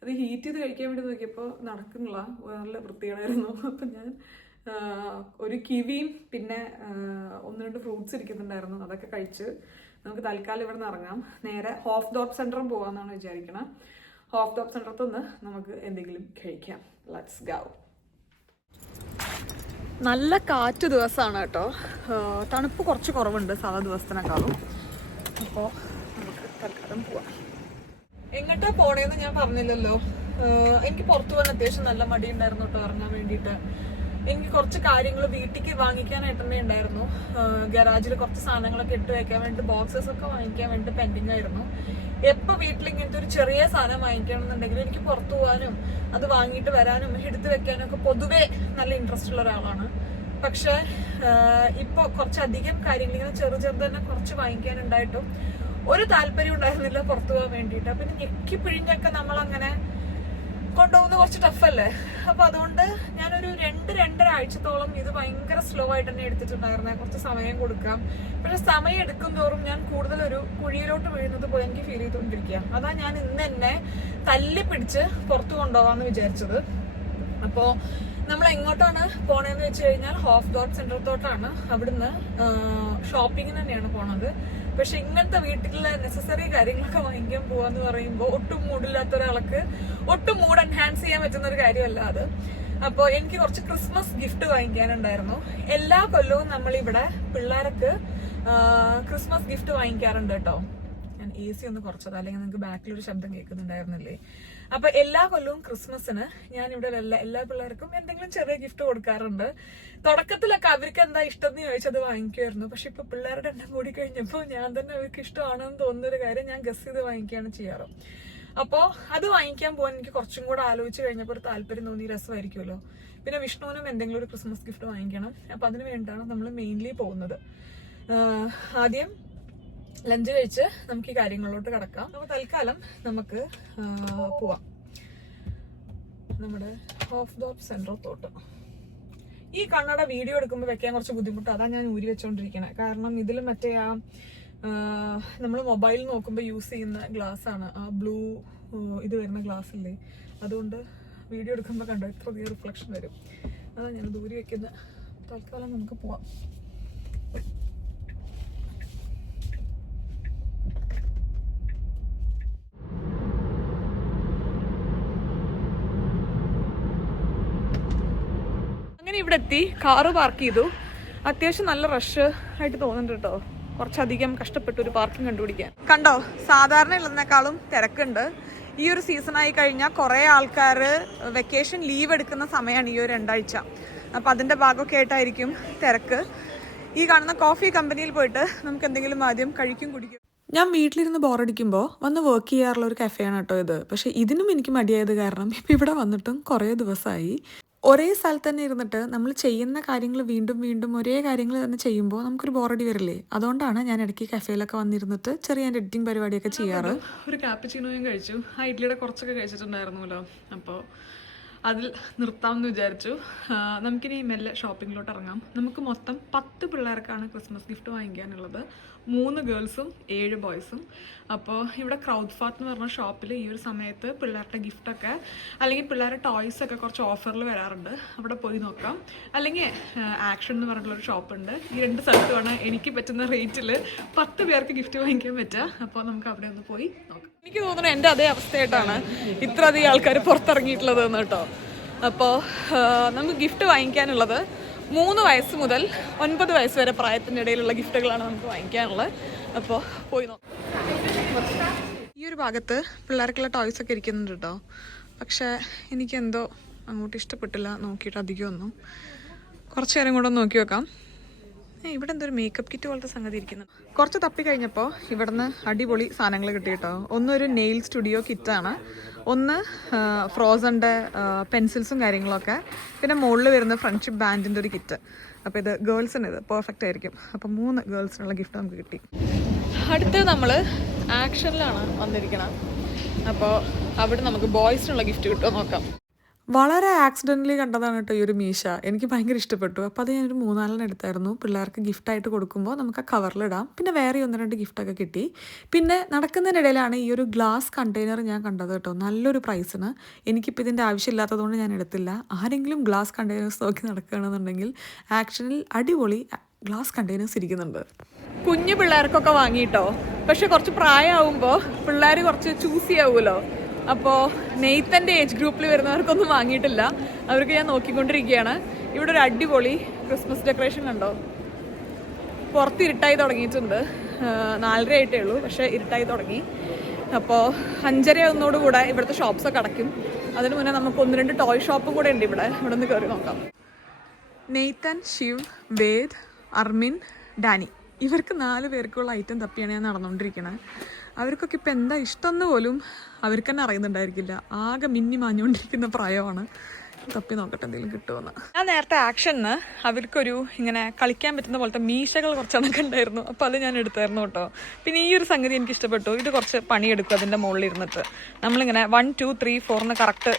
അത് ഹീറ്റ് ചെയ്ത് കഴിക്കാൻ വേണ്ടി നോക്കിയപ്പോൾ നടക്കുന്നില്ല, നല്ല വൃത്തികേടായിരുന്നു. അപ്പം ഞാൻ ഒരു കിവിയും പിന്നെ 1-2 ഫ്രൂട്ട്സ് ഇരിക്കുന്നുണ്ടായിരുന്നു, അതൊക്കെ കഴിച്ച് നമുക്ക് തൽക്കാലം ഇവിടെ നിന്ന് ഇറങ്ങാം. നേരെ ഹോഫ് ഡോപ്പ് സെൻറ്ററും പോകാമെന്നാണ് വിചാരിക്കണം. ഹോഫ് ഡോപ്പ് സെൻറ്ററിൽ നിന്ന് നമുക്ക് എന്തെങ്കിലും കഴിക്കാം. Let's go. നല്ല കാറ്റ് ദിവസമാണ് കേട്ടോ, തണുപ്പ് കുറച്ച് കുറവുണ്ട് സാധാ ദിവസത്തിനേക്കാളും. അപ്പോൾ നമുക്ക് തൽക്കാലം പോവാം. എങ്ങോട്ടാ പോണേന്ന് ഞാൻ പറഞ്ഞില്ലല്ലോ. എനിക്ക് പുറത്തു പോകാൻ അത്യാവശ്യം നല്ല മടി ഉണ്ടായിരുന്നു കേട്ടോ ഇറങ്ങാൻ വേണ്ടിയിട്ട്. എനിക്ക് കുറച്ച് കാര്യങ്ങൾ വീട്ടിലേക്ക് വാങ്ങിക്കാനായിട്ട് തന്നെ ഉണ്ടായിരുന്നു. ഗരാജിൽ കുറച്ച് സാധനങ്ങളൊക്കെ ഇട്ട് വയ്ക്കാൻ വേണ്ടി ബോക്സസ് ഒക്കെ വാങ്ങിക്കാൻ വേണ്ടി പെൻഡിങ് ആയിരുന്നു. എപ്പോൾ വീട്ടിൽ ഇങ്ങനത്തെ ഒരു ചെറിയ സാധനം വാങ്ങിക്കണമെന്നുണ്ടെങ്കിൽ എനിക്ക് പുറത്തു പോകാനും അത് വാങ്ങിയിട്ട് വരാനും എടുത്തു വെക്കാനും ഒക്കെ പൊതുവേ നല്ല ഇൻട്രസ്റ്റ് ഉള്ള ഒരാളാണ്. പക്ഷെ ഇപ്പൊ കുറച്ചധികം കാര്യങ്ങൾ ഇങ്ങനെ ചെറുത് തന്നെ കുറച്ച് വാങ്ങിക്കാനുണ്ടായിട്ടും ഒരു താല്പര്യം ഉണ്ടായിരുന്നില്ല പുറത്തു പോകാൻ വേണ്ടിയിട്ട്. പിന്നെ ഞെക്കി പിഴിഞ്ഞൊക്കെ നമ്മളങ്ങനെ കൊണ്ടുപോകുന്നത് കുറച്ച് ടഫല്ലേ. അപ്പൊ അതുകൊണ്ട് ഞാനൊരു 2-2.5 ആഴ്ചത്തോളം ഇത് ഭയങ്കര സ്ലോ ആയിട്ട് തന്നെ എടുത്തിട്ടുണ്ടായിരുന്നേ. കുറച്ച് സമയം കൊടുക്കാം. പക്ഷെ സമയം എടുക്കും തോറും ഞാൻ കൂടുതൽ ഒരു കുഴിയിലോട്ട് വീഴുന്നത് പോലെ എനിക്ക് ഫീൽ ചെയ്തുകൊണ്ടിരിക്കുക. അതാ ഞാൻ ഇന്ന് എന്നെ തല്ലി പിടിച്ച് പുറത്തു കൊണ്ടുപോകാന്ന് വിചാരിച്ചത്. അപ്പോൾ നമ്മൾ എങ്ങോട്ടാണ് പോണേന്ന് വെച്ച് കഴിഞ്ഞാൽ ഹാഫ് ഡോട്ട് സെന്ററിലോട്ടാണ്. അവിടുന്ന് ഷോപ്പിങ്ങിന് തന്നെയാണ് പോണത്. പക്ഷെ ഇങ്ങനത്തെ വീട്ടിലെ നെസസറി കാര്യങ്ങളൊക്കെ വാങ്ങിക്കാൻ പോവാന്ന് പറയുമ്പോൾ ഒട്ടും മൂഡില്ലാത്ത ഒരാൾക്ക് ഒട്ടും മൂഡ് എൻഹാൻസ് ചെയ്യാൻ പറ്റുന്ന ഒരു കാര്യമല്ല അത്. അപ്പോൾ എനിക്ക് കുറച്ച് ക്രിസ്മസ് ഗിഫ്റ്റ് വാങ്ങിക്കാനുണ്ടായിരുന്നു. എല്ലാ കൊല്ലവും നമ്മളിവിടെ പിള്ളേർക്ക് ക്രിസ്മസ് ഗിഫ്റ്റ് വാങ്ങിക്കാറുണ്ട് കേട്ടോ. ഞാൻ AC ഒന്ന് കുറച്ചത്, അല്ലെങ്കിൽ നിങ്ങൾക്ക് ബാക്കിലൊരു ശബ്ദം കേൾക്കുന്നുണ്ടായിരുന്നില്ലേ. അപ്പൊ എല്ലാ കൊല്ലവും ക്രിസ്മസിന് ഞാൻ ഇവിടെ എല്ലാ പിള്ളേർക്കും എന്തെങ്കിലും ചെറിയ ഗിഫ്റ്റ് കൊടുക്കാറുണ്ട്. തുടക്കത്തിലൊക്കെ അവർക്ക് എന്താ ഇഷ്ടം എന്ന് ചോദിച്ചത് വാങ്ങിക്കുമായിരുന്നു. പക്ഷെ ഇപ്പൊ പിള്ളേരുടെ എണ്ണം കൂടി കഴിഞ്ഞപ്പോൾ ഞാൻ തന്നെ അവർക്ക് ഇഷ്ടമാണെന്ന് തോന്നുന്ന ഒരു കാര്യം ഞാൻ ഗസ് ചെയ്ത് വാങ്ങിക്കുകയാണ് ചെയ്യാറ്. അപ്പോൾ അത് വാങ്ങിക്കാൻ പോകാൻ എനിക്ക് കുറച്ചും കൂടെ ആലോചിച്ച് കഴിഞ്ഞപ്പോൾ ഒരു താല്പര്യം തോന്നി, രസമായിരിക്കുമല്ലോ. പിന്നെ വിഷ്ണുവിനും എന്തെങ്കിലും ഒരു ക്രിസ്മസ് ഗിഫ്റ്റ് വാങ്ങിക്കണം. അപ്പൊ അതിന് വേണ്ടിയിട്ടാണ് നമ്മൾ മെയിൻലി പോകുന്നത്. ആദ്യം ലഞ്ച് കഴിച്ച് നമുക്ക് ഈ കാര്യങ്ങളിലോട്ട് കിടക്കാം. അപ്പോൾ തൽക്കാലം നമുക്ക് പോവാം നമ്മുടെ ഹാഫ് ഡോപ്പ് സെന്ററിലോട്ട്. ഈ കണ്ണട വീഡിയോ എടുക്കുമ്പോൾ വെക്കാൻ കുറച്ച് ബുദ്ധിമുട്ട്, അതാണ് ഞാൻ ഊരി വെച്ചോണ്ടിരിക്കണേ. കാരണം ഇതിൽ മറ്റേ നമ്മൾ മൊബൈൽ നോക്കുമ്പോൾ യൂസ് ചെയ്യുന്ന ഗ്ലാസ് ആണ്, ആ ബ്ലൂ ഇത് വരുന്ന ഗ്ലാസ് ഇല്ലേ, അതുകൊണ്ട് വീഡിയോ എടുക്കുമ്പോൾ കണ്ടോ എത്ര അധികം റിഫ്ലക്ഷൻ വരും. അതാണ് ഞാൻ ദൂരി വെക്കുന്നത്. തൽക്കാലം നമുക്ക് പോവാം. അങ്ങനെ ഇവിടെ എത്തി, കാറ് പാർക്ക് ചെയ്തു. അത്യാവശ്യം നല്ല റഷ് ആയിട്ട് തോന്നുന്നുണ്ട് കേട്ടോ. കുറച്ചധികം കഷ്ടപ്പെട്ടു ഒരു പാർക്കിംഗ് കണ്ടുപിടിക്കാൻ. കണ്ടോ, സാധാരണ ഉള്ളതിനേക്കാളും തിരക്കുണ്ട്. ഈ ഒരു സീസൺ ആയി കഴിഞ്ഞാൽ കുറേ ആൾക്കാർ വെക്കേഷൻ ലീവ് എടുക്കുന്ന സമയമാണ് ഈ ഒരു 2 ആഴ്ച. അപ്പം അതിൻ്റെ ഭാഗമൊക്കെ ആയിട്ടായിരിക്കും തിരക്ക്. ഈ കാണുന്ന കോഫി കമ്പനിയിൽ പോയിട്ട് നമുക്ക് എന്തെങ്കിലും ആദ്യം കഴിക്കും കുടിക്കും. ഞാൻ വീട്ടിലിരുന്ന് ബോറടിക്കുമ്പോൾ വന്ന് വർക്ക് ചെയ്യാറുള്ള ഒരു കഫേയാണ് കേട്ടോ ഇത്. പക്ഷേ ഇതിനും എനിക്ക് മടിയായത് കാരണം ഇപ്പം ഇവിടെ വന്നിട്ടും കുറേ ദിവസമായി. ഒരേ സ്ഥലത്ത് തന്നെ ഇരുന്നിട്ട് നമ്മൾ ചെയ്യുന്ന കാര്യങ്ങൾ വീണ്ടും വീണ്ടും ഒരേ കാര്യങ്ങൾ തന്നെ ചെയ്യുമ്പോൾ നമുക്കൊരു ബോറടി വരില്ലേ. അതുകൊണ്ടാണ് ഞാൻ ഇടയ്ക്ക് കഫേയിലൊക്കെ വന്നിരുന്നിട്ട് ചെറിയ എഡിറ്റിംഗ് പരിപാടിയൊക്കെ ചെയ്യാറ്. ഒരു കാപ്പച്ചിനോയും കഴിച്ചു. ആ ഇഡ്ലിയുടെ കുറച്ചൊക്കെ കഴിച്ചിട്ടുണ്ടായിരുന്നല്ലോ. അപ്പോൾ അതിൽ നിർത്താമെന്ന് വിചാരിച്ചു. നമുക്കിനി മെല്ലെ ഷോപ്പിങ്ങിലോട്ട് ഇറങ്ങാം. നമുക്ക് മൊത്തം 10 പിള്ളേർക്കാണ് ക്രിസ്മസ് ഗിഫ്റ്റ് വാങ്ങിക്കാനുള്ളത്. 3 ഗേൾസും 7 ബോയ്സും. അപ്പോൾ ഇവിടെ ക്രൗഡ് ഫാർട്ട് എന്ന് പറഞ്ഞ ഷോപ്പിൽ ഈ ഒരു സമയത്ത് പിള്ളേരുടെ ഗിഫ്റ്റൊക്കെ അല്ലെങ്കിൽ പിള്ളേരുടെ ടോയ്സൊക്കെ കുറച്ച് ഓഫറിൽ വരാറുണ്ട്. അവിടെ പോയി നോക്കാം. അല്ലെങ്കിൽ ആക്ഷൻ എന്ന് പറഞ്ഞിട്ടുള്ളൊരു ഷോപ്പുണ്ട്. ഈ 2 സ്ഥലത്തുമാണ് എനിക്ക് പറ്റുന്ന റേറ്റിൽ 10 പേർക്ക് ഗിഫ്റ്റ് വാങ്ങിക്കാൻ പറ്റുക. അപ്പോൾ നമുക്ക് അവിടെ ഒന്ന് പോയി നോക്കാം. എനിക്ക് തോന്നുന്നു എൻ്റെ അതേ അവസ്ഥയായിട്ടാണ് ഇത്ര അധികം ആൾക്കാർ പുറത്തിറങ്ങിയിട്ടുള്ളത് എന്ന് കേട്ടോ. അപ്പോൾ നമുക്ക് ഗിഫ്റ്റ് വാങ്ങിക്കാനുള്ളത് 3 വയസ്സ് മുതൽ 9 വയസ്സ് വരെ പ്രായത്തിൻ്റെ ഇടയിലുള്ള ഗിഫ്റ്റുകളാണ് നമുക്ക് വാങ്ങിക്കാനുള്ളത്. അപ്പോൾ പോയി നോക്കാം. ഈ ഒരു ഭാഗത്ത് പിള്ളേർക്കുള്ള ടോയ്സ് ഒക്കെ ഇരിക്കുന്നുണ്ട് കേട്ടോ. പക്ഷേ എനിക്കെന്തോ അങ്ങോട്ട് ഇഷ്ടപ്പെട്ടില്ല. നോക്കിയിട്ട് അധികമൊന്നും. കുറച്ച് നേരം കൂടെ നോക്കി വെക്കാം. ഇവിടെ എന്തോ ഒരു മേക്കപ്പ് കിറ്റ് പോലത്തെ സംഗതി ഇരിക്കുന്നു. കുറച്ച് തപ്പി കഴിഞ്ഞപ്പോൾ ഇവിടുന്ന് അടിപൊളി സാധനങ്ങൾ കിട്ടി കേട്ടോ. ഒന്നൊരു നെയിൽ സ്റ്റുഡിയോ കിറ്റാണ്, ഒന്ന് ഫ്രോസൻ്റെ പെൻസിൽസും കാര്യങ്ങളൊക്കെ, പിന്നെ മുകളിൽ വരുന്ന ഫ്രണ്ട്ഷിപ്പ് ബാൻഡിൻ്റെ ഒരു കിറ്റ്. അപ്പോൾ ഇത് ഗേൾസിന് ഇത് പെർഫെക്റ്റ് ആയിരിക്കും. അപ്പോൾ 3 ഗേൾസിനുള്ള ഗിഫ്റ്റ് നമുക്ക് കിട്ടി. അടുത്ത് നമ്മൾ ആക്ഷനിലാണ് വന്നിരിക്കണം. അപ്പോൾ അവിടെ നമുക്ക് ബോയ്സിനുള്ള ഗിഫ്റ്റ് കിട്ടുമോ നോക്കാം. വളരെ ആക്സിഡൻ്റലി കണ്ടതാണ് കേട്ടോ ഈ ഒരു മീശ. എനിക്ക് ഭയങ്കര ഇഷ്ടപ്പെട്ടു. അപ്പോൾ അത് ഞാനൊരു 3-4 എടുത്തായിരുന്നു. പിള്ളേർക്ക് ഗിഫ്റ്റായിട്ട് കൊടുക്കുമ്പോൾ നമുക്ക് ആ കവറിലിടാം. പിന്നെ വേറെ 1-2 ഗിഫ്റ്റൊക്കെ കിട്ടി. പിന്നെ നടക്കുന്നതിനിടയിലാണ് ഈ ഒരു ഗ്ലാസ് കണ്ടെയ്നർ ഞാൻ കണ്ടത് കേട്ടോ, നല്ലൊരു പ്രൈസിന്. എനിക്കിപ്പോൾ ഇതിൻ്റെ ആവശ്യമില്ലാത്തതുകൊണ്ട് ഞാൻ എടുത്തില്ല. ആരെങ്കിലും ഗ്ലാസ് കണ്ടെയ്നേഴ്സ് നോക്കി നടക്കുകയാണെന്നുണ്ടെങ്കിൽ ആക്ഷനിൽ അടിപൊളി ഗ്ലാസ് കണ്ടെയ്നേഴ്സ് ഇരിക്കുന്നുണ്ട്. കുഞ്ഞു പിള്ളേർക്കൊക്കെ വാങ്ങിയിട്ടോ. പക്ഷെ കുറച്ച് പ്രായമാകുമ്പോൾ പിള്ളേർ കുറച്ച് ചൂസ് ചെയ്യാവുമല്ലോ. അപ്പോൾ നെയ്ത്തൻ്റെ ഏജ് ഗ്രൂപ്പിൽ വരുന്നവർക്കൊന്നും വാങ്ങിയിട്ടില്ല. അവർക്ക് ഞാൻ നോക്കിക്കൊണ്ടിരിക്കുകയാണ്. ഇവിടെ ഒരു അടിപൊളി ക്രിസ്മസ് ഡെക്കറേഷൻ കണ്ടോ. പുറത്ത് ഇരുട്ടായി തുടങ്ങിയിട്ടുണ്ട്. 4:30 ആയിട്ടേ ഉള്ളൂ, പക്ഷേ ഇരുട്ടായി തുടങ്ങി. അപ്പോൾ 5:30 കൂടെ ഇവിടുത്തെ ഷോപ്സൊക്കെ അടയ്ക്കും. അതിന് മുന്നേ നമുക്ക് 1-2 ടോയ് ഷോപ്പും കൂടെ ഉണ്ട് ഇവിടെ. ഇവിടെ നിന്ന് കയറി നോക്കാം. Nathan, Shiv, Ved, Armin, Danny, ഇവർക്ക് 4 പേർക്കുള്ള ഐറ്റം തപ്പിയാണ് ഞാൻ നടന്നുകൊണ്ടിരിക്കുന്നത്. അവർക്കൊക്കെ ഇപ്പം എന്താ ഇഷ്ടമെന്ന് പോലും അവർക്ക് തന്നെ അറിയുന്നുണ്ടായിരിക്കില്ല. ആകെ മിന്നി മാഞ്ഞുകൊണ്ടിരിക്കുന്ന പ്രായമാണ്. തപ്പി നോക്കട്ടെ എന്തെങ്കിലും കിട്ടുമെന്ന്. ഞാൻ നേരത്തെ ആക്ഷന് അവർക്കൊരു ഇങ്ങനെ കളിക്കാൻ പറ്റുന്ന പോലത്തെ മീശകൾ കുറച്ചെണ്ണൊക്കെ ഉണ്ടായിരുന്നു. അപ്പോൾ അത് ഞാൻ എടുത്തായിരുന്നു കേട്ടോ. പിന്നെ ഈ ഒരു സംഗതി എനിക്ക് ഇഷ്ടപ്പെട്ടു. ഇത് കുറച്ച് പണിയെടുക്കും അതിൻ്റെ മുകളിൽ ഇരുന്നിട്ട്. നമ്മളിങ്ങനെ 1 2 3 4 കറക്റ്റ്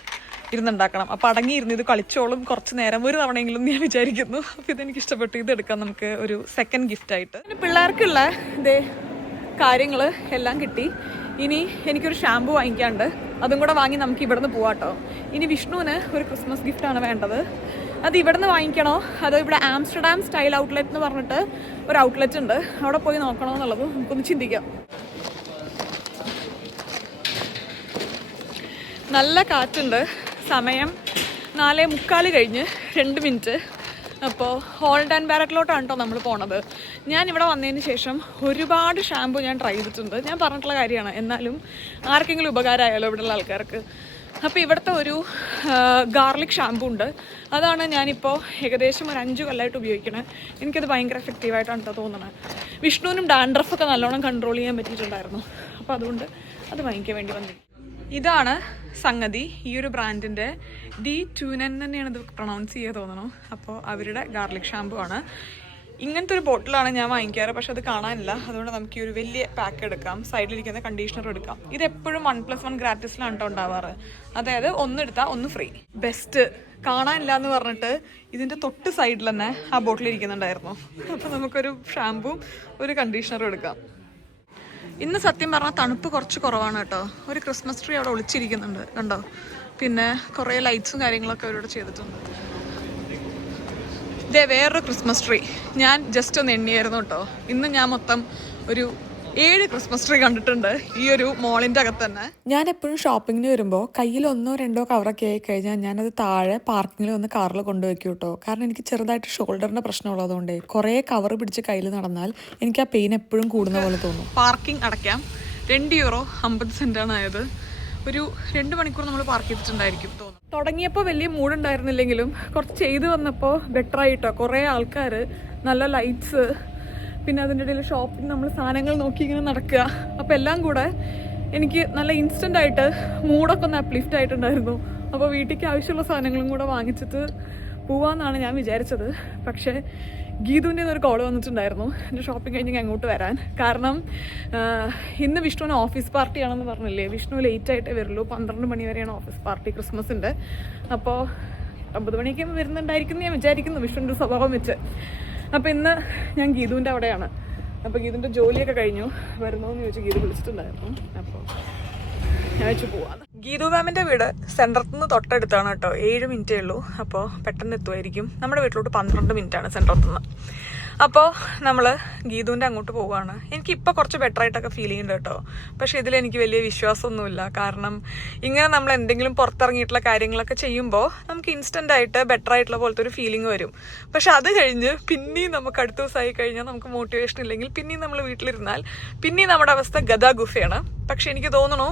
ഇരുന്നുണ്ടാക്കണം. അപ്പോൾ അടങ്ങിയിരുന്ന് ഇത് കളിച്ചോളും കുറച്ച് നേരം, ഒരു തവണയെങ്കിലും ഞാൻ വിചാരിക്കുന്നു. അപ്പോൾ ഇതെനിക്ക് ഇഷ്ടപ്പെട്ടു. ഇതെടുക്കാം നമുക്ക് ഒരു സെക്കൻഡ് ഗിഫ്റ്റായിട്ട്. പിന്നെ പിള്ളേർക്കുള്ള ഇതേ കാര്യങ്ങൾ എല്ലാം കിട്ടി. ഇനി എനിക്കൊരു ഷാമ്പു വാങ്ങിക്കാണ്ട്, അതും കൂടെ വാങ്ങി നമുക്ക് ഇവിടെ നിന്ന് പോവാട്ടോ. ഇനി വിഷ്ണുവിന് ഒരു ക്രിസ്മസ് ഗിഫ്റ്റാണ് വേണ്ടത്. അത് ഇവിടെ നിന്ന് വാങ്ങിക്കണോ അതോ ഇവിടെ ആംസ്റ്റർഡാം സ്റ്റൈൽ ഔട്ട്ലെറ്റ് എന്ന് പറഞ്ഞിട്ട് ഒരു ഔട്ട്ലെറ്റ് ഉണ്ട്, അവിടെ പോയി നോക്കണോ എന്നുള്ളത് നമുക്കൊന്ന് ചിന്തിക്കാം. നല്ല കാറ്റുണ്ട്. സമയം 4:45 കഴിഞ്ഞ് 2 മിനിറ്റ്. അപ്പോൾ ഹോൾഡ് ആൻഡ് ബാരക്കിലോട്ടാണ് കേട്ടോ നമ്മൾ പോണത്. ഞാൻ ഇവിടെ വന്നതിന് ശേഷം ഒരുപാട് ഷാമ്പു ഞാൻ ട്രൈ ചെയ്തിട്ടുണ്ട്. ഞാൻ പറഞ്ഞിട്ടുള്ള കാര്യമാണ്, എന്നാലും ആർക്കെങ്കിലും ഉപകാരമായാലോ ഇവിടെയുള്ള ആൾക്കാർക്ക്. അപ്പോൾ ഇവിടുത്തെ ഒരു ഗാർലിക് ഷാമ്പു ഉണ്ട്. അതാണ് ഞാനിപ്പോൾ ഏകദേശം ഒരു 5 കൊല്ലമായിട്ട് ഉപയോഗിക്കണത്. എനിക്കത് ഭയങ്കര എഫക്റ്റീവായിട്ടാണ് കേട്ടോ തോന്നുന്നത്. വിഷ്ണുവിനും ഡാൻഡ്രഫൊക്കെ നല്ലോണം കൺട്രോൾ ചെയ്യാൻ പറ്റിയിട്ടുണ്ടായിരുന്നു. അപ്പോൾ അതുകൊണ്ട് അത് വാങ്ങിക്കാൻ വേണ്ടി വന്നു. ഇതാണ് സംഗതി. ഈ ഒരു ബ്രാൻഡിൻ്റെ D2N തന്നെയാണ് ഇത് പ്രൊണൗൺസ് ചെയ്യുക തോന്നണം. അപ്പോൾ അവരുടെ ഗാർലിക് ഷാമ്പു ആണ്. ഇങ്ങനത്തെ ഒരു ബോട്ടിലാണ് ഞാൻ വാങ്ങിക്കാറ്, പക്ഷെ അത് കാണാനില്ല. അതുകൊണ്ട് നമുക്ക് ഈ ഒരു വലിയ പാക്ക് എടുക്കാം. സൈഡിലിരിക്കുന്ന കണ്ടീഷണർ എടുക്കാം. ഇതെപ്പോഴും 1+1 ഗ്രാറ്റിസിലാണ് കേട്ടോ ഉണ്ടാവാറ്. അതായത് 1 എടുത്താൽ 1 ഫ്രീ. ബെസ്റ്റ്. കാണാനില്ല എന്ന് പറഞ്ഞിട്ട് ഇതിൻ്റെ തൊട്ട് സൈഡിൽ തന്നെ ആ ബോട്ടിൽ ഇരിക്കുന്നുണ്ടായിരുന്നു. അപ്പോൾ നമുക്കൊരു ഷാമ്പും ഒരു കണ്ടീഷണറും എടുക്കാം. ഇന്ന് സത്യം പറഞ്ഞാൽ തണുപ്പ് കുറച്ച് കുറവാണ് കേട്ടോ. ഒരു ക്രിസ്മസ് ട്രീ അവിടെ ഒളിച്ചിരിക്കുന്നുണ്ട് കണ്ടോ. പിന്നെ കുറേ ലൈറ്റ്സും കാര്യങ്ങളൊക്കെ അവരോട് ചെയ്തിട്ടുണ്ട്. ഇതേ വേറൊരു ക്രിസ്മസ് ട്രീ ഞാൻ ജസ്റ്റ് ഒന്ന് എണ്ണിയായിരുന്നു കേട്ടോ. ഇന്ന് ഞാൻ മൊത്തം ഒരു 7 ക്രിസ്മസ് ട്രീ കണ്ടിട്ടുണ്ട് ഈ ഒരു മോളിൻ്റെ അകത്ത് തന്നെ. ഞാൻ എപ്പോഴും ഷോപ്പിങ്ങിന് വരുമ്പോൾ കയ്യിൽ 1-2 കവറൊക്കെ ആയി കഴിഞ്ഞാൽ ഞാനത് താഴെ പാർക്കിങ്ങിൽ വന്ന് കാറിൽ കൊണ്ടുവയ്ക്കും കേട്ടോ. കാരണം എനിക്ക് ചെറുതായിട്ട് ഷോൾഡറിൻ്റെ പ്രശ്നമുള്ളതുകൊണ്ട് കുറേ കവർ പിടിച്ച് കയ്യിൽ നടന്നാൽ എനിക്ക് ആ പെയിൻ എപ്പോഴും കൂടുന്ന പോലെ തോന്നും. പാർക്കിംഗ് അടയ്ക്കാം. €2.50 ആയത്. ഒരു 2 മണിക്കൂർ നമ്മൾ പാർക്ക് ചെയ്തിട്ടുണ്ടായിരിക്കും തോന്നുന്നു. തുടങ്ങിയപ്പോൾ വലിയ മൂടുണ്ടായിരുന്നില്ലെങ്കിലും കുറച്ച് ചെയ്ത് വന്നപ്പോൾ ബെറ്ററായിട്ടോ. കുറേ ആൾക്കാർ, നല്ല ലൈറ്റ്സ്, പിന്നെ അതിൻ്റെ ഇടയിൽ ഷോപ്പിംഗ്, നമ്മൾ സാധനങ്ങൾ നോക്കി ഇങ്ങനെ നടക്കുക. അപ്പോൾ എല്ലാം കൂടെ എനിക്ക് നല്ല ഇൻസ്റ്റൻ്റ് ആയിട്ട് മൂഡൊക്കെ ഒന്ന് അപ്ലിഫ്റ്റ് ആയിട്ടുണ്ടായിരുന്നു. അപ്പോൾ വീട്ടിലേക്ക് ആവശ്യമുള്ള സാധനങ്ങളും കൂടെ വാങ്ങിച്ചിട്ട് പോവാമെന്നാണ് ഞാൻ വിചാരിച്ചത്. പക്ഷേ ഗീതുവിൻ്റെ ഒരു കോൾ വന്നിട്ടുണ്ടായിരുന്നു എൻ്റെ ഷോപ്പിംഗ് കഴിഞ്ഞ് അങ്ങോട്ട് വരാൻ. കാരണം ഇന്ന് വിഷ്ണുവിന് ഓഫീസ് പാർട്ടിയാണെന്ന് പറഞ്ഞില്ലേ. വിഷ്ണു ലേറ്റായിട്ടേ വരുള്ളൂ. 12 മണി വരെയാണ് ഓഫീസ് പാർട്ടി ക്രിസ്മസിൻ്റെ. അപ്പോൾ 9 മണിയൊക്കെ വരുന്നുണ്ടായിരിക്കും ഞാൻ വിചാരിക്കുന്നു, വിഷ്ണുവിൻ്റെ ഒരു സ്വഭാവം വെച്ച്. അപ്പോൾ ഇന്ന് ഞാൻ ഗീതുവിൻ്റെ അവിടെയാണ്. അപ്പോൾ ഗീതുവിൻ്റെ ജോലിയൊക്കെ കഴിഞ്ഞു. വരുന്നോന്ന് ചോദിച്ചു ഗീതു വിളിച്ചിട്ടുണ്ടായിരുന്നു. അപ്പോൾ ഞാൻ വെച്ച് പോവാന്ന്. ഗീതു മാമിൻ്റെ വീട് സെൻറ്ററിൽ നിന്ന് തൊട്ടടുത്താണ് കേട്ടോ. 7 മിനിറ്റേ ഉള്ളൂ. അപ്പോൾ പെട്ടെന്ന് എത്തുമായിരിക്കും. നമ്മുടെ വീട്ടിലോട്ട് 12 മിനിറ്റാണ് സെൻറ്ററിൽ നിന്ന്. അപ്പോൾ നമ്മൾ ഗീതുവിൻ്റെ അങ്ങോട്ട് പോവുകയാണ്. എനിക്കിപ്പോൾ കുറച്ച് ബെറ്റർ ആയിട്ടൊക്കെ ഫീൽ ചെയ്യുന്നുണ്ട് കേട്ടോ. പക്ഷേ ഇതിലെനിക്ക് വലിയ വിശ്വാസമൊന്നുമില്ല. കാരണം ഇങ്ങനെ നമ്മൾ എന്തെങ്കിലും പുറത്തിറങ്ങിയിട്ടുള്ള കാര്യങ്ങളൊക്കെ ചെയ്യുമ്പോൾ നമുക്ക് ഇൻസ്റ്റൻ്റ് ആയിട്ട് ബെറ്റർ ആയിട്ടുള്ള പോലത്തെ ഒരു ഫീലിംഗ് വരും. പക്ഷെ അത് കഴിഞ്ഞ് പിന്നെയും നമുക്ക് അടുത്ത ദിവസമായി കഴിഞ്ഞാൽ നമുക്ക് മോട്ടിവേഷൻ ഇല്ലെങ്കിൽ പിന്നെയും നമ്മൾ വീട്ടിലിരുന്നാൽ പിന്നെയും നമ്മുടെ അവസ്ഥ ഗതാഗുഫയാണ്. പക്ഷെ എനിക്ക് തോന്നണു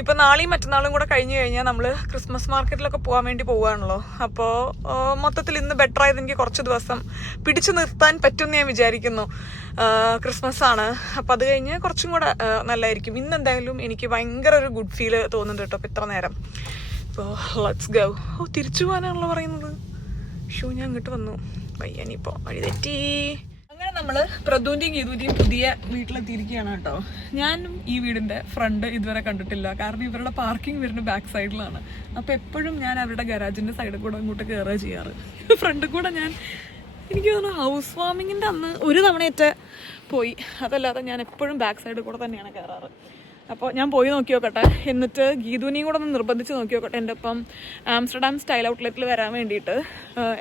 ഇപ്പം നാളെയും മറ്റന്നാളും കൂടെ കഴിഞ്ഞ് കഴിഞ്ഞാൽ നമ്മൾ ക്രിസ്മസ് മാർക്കറ്റിലൊക്കെ പോകാൻ വേണ്ടി പോവുകയാണല്ലോ. അപ്പോൾ മൊത്തത്തിൽ ഇന്ന് ബെറ്റർ ആയത് എനിക്ക് കുറച്ച് ദിവസം പിടിച്ചു നിർത്താൻ പറ്റുമെന്ന് ഞാൻ വിചാരിക്കുന്നു. ക്രിസ്മസ് ആണ്, അപ്പം അത് കഴിഞ്ഞ് കുറച്ചും കൂടെ നല്ലതായിരിക്കും. ഇന്ന് എന്തായാലും എനിക്ക് ഭയങ്കര ഒരു ഗുഡ് ഫീല് തോന്നുന്നുണ്ട് കേട്ടോ. അപ്പം ഇത്ര നേരം ഇപ്പോൾ ലെറ്റ്സ് ഗോ. തിരിച്ചു പോകാനാണല്ലോ പറയുന്നത്. ഞാൻ ഇങ്ങോട്ട് വന്നു വയ്യാനിപ്പോൾ വഴി തെറ്റി. അങ്ങനെ നമ്മൾ പ്രദുവിൻ്റെയും ഗീതുവിൻ്റെയും പുതിയ വീട്ടിലെത്തിയിരിക്കുകയാണ് കേട്ടോ. ഞാനും ഈ വീടിൻ്റെ ഫ്രണ്ട് ഇതുവരെ കണ്ടിട്ടില്ല. കാരണം ഇവരുടെ പാർക്കിംഗ് വരുന്ന ബാക്ക് സൈഡിലാണ്. അപ്പോൾ എപ്പോഴും ഞാൻ അവരുടെ ഗരാജിൻ്റെ സൈഡിൽ കൂടെ അങ്ങോട്ട് കയറുക ചെയ്യാറ്. ഫ്രണ്ടിൽ കൂടെ ഞാൻ എനിക്ക് തോന്നുന്നു ഹൗസ് വാമിങ്ങിൻ്റെ അന്ന് ഒരു തവണയേറ്റ് പോയി. അതല്ലാതെ ഞാൻ എപ്പോഴും ബാക്ക് സൈഡിൽ കൂടെ തന്നെയാണ് കയറാറ്. അപ്പോൾ ഞാൻ പോയി നോക്കി നോക്കട്ടെ. എന്നിട്ട് ഗീതുവിനെയും കൂടെ ഒന്ന് നിർബന്ധിച്ച് നോക്കി നോക്കട്ടെ എൻ്റെ ഒപ്പം ആംസ്റ്റർഡാം സ്റ്റൈൽ ഔട്ട്ലെറ്റിൽ വരാൻ വേണ്ടിയിട്ട്.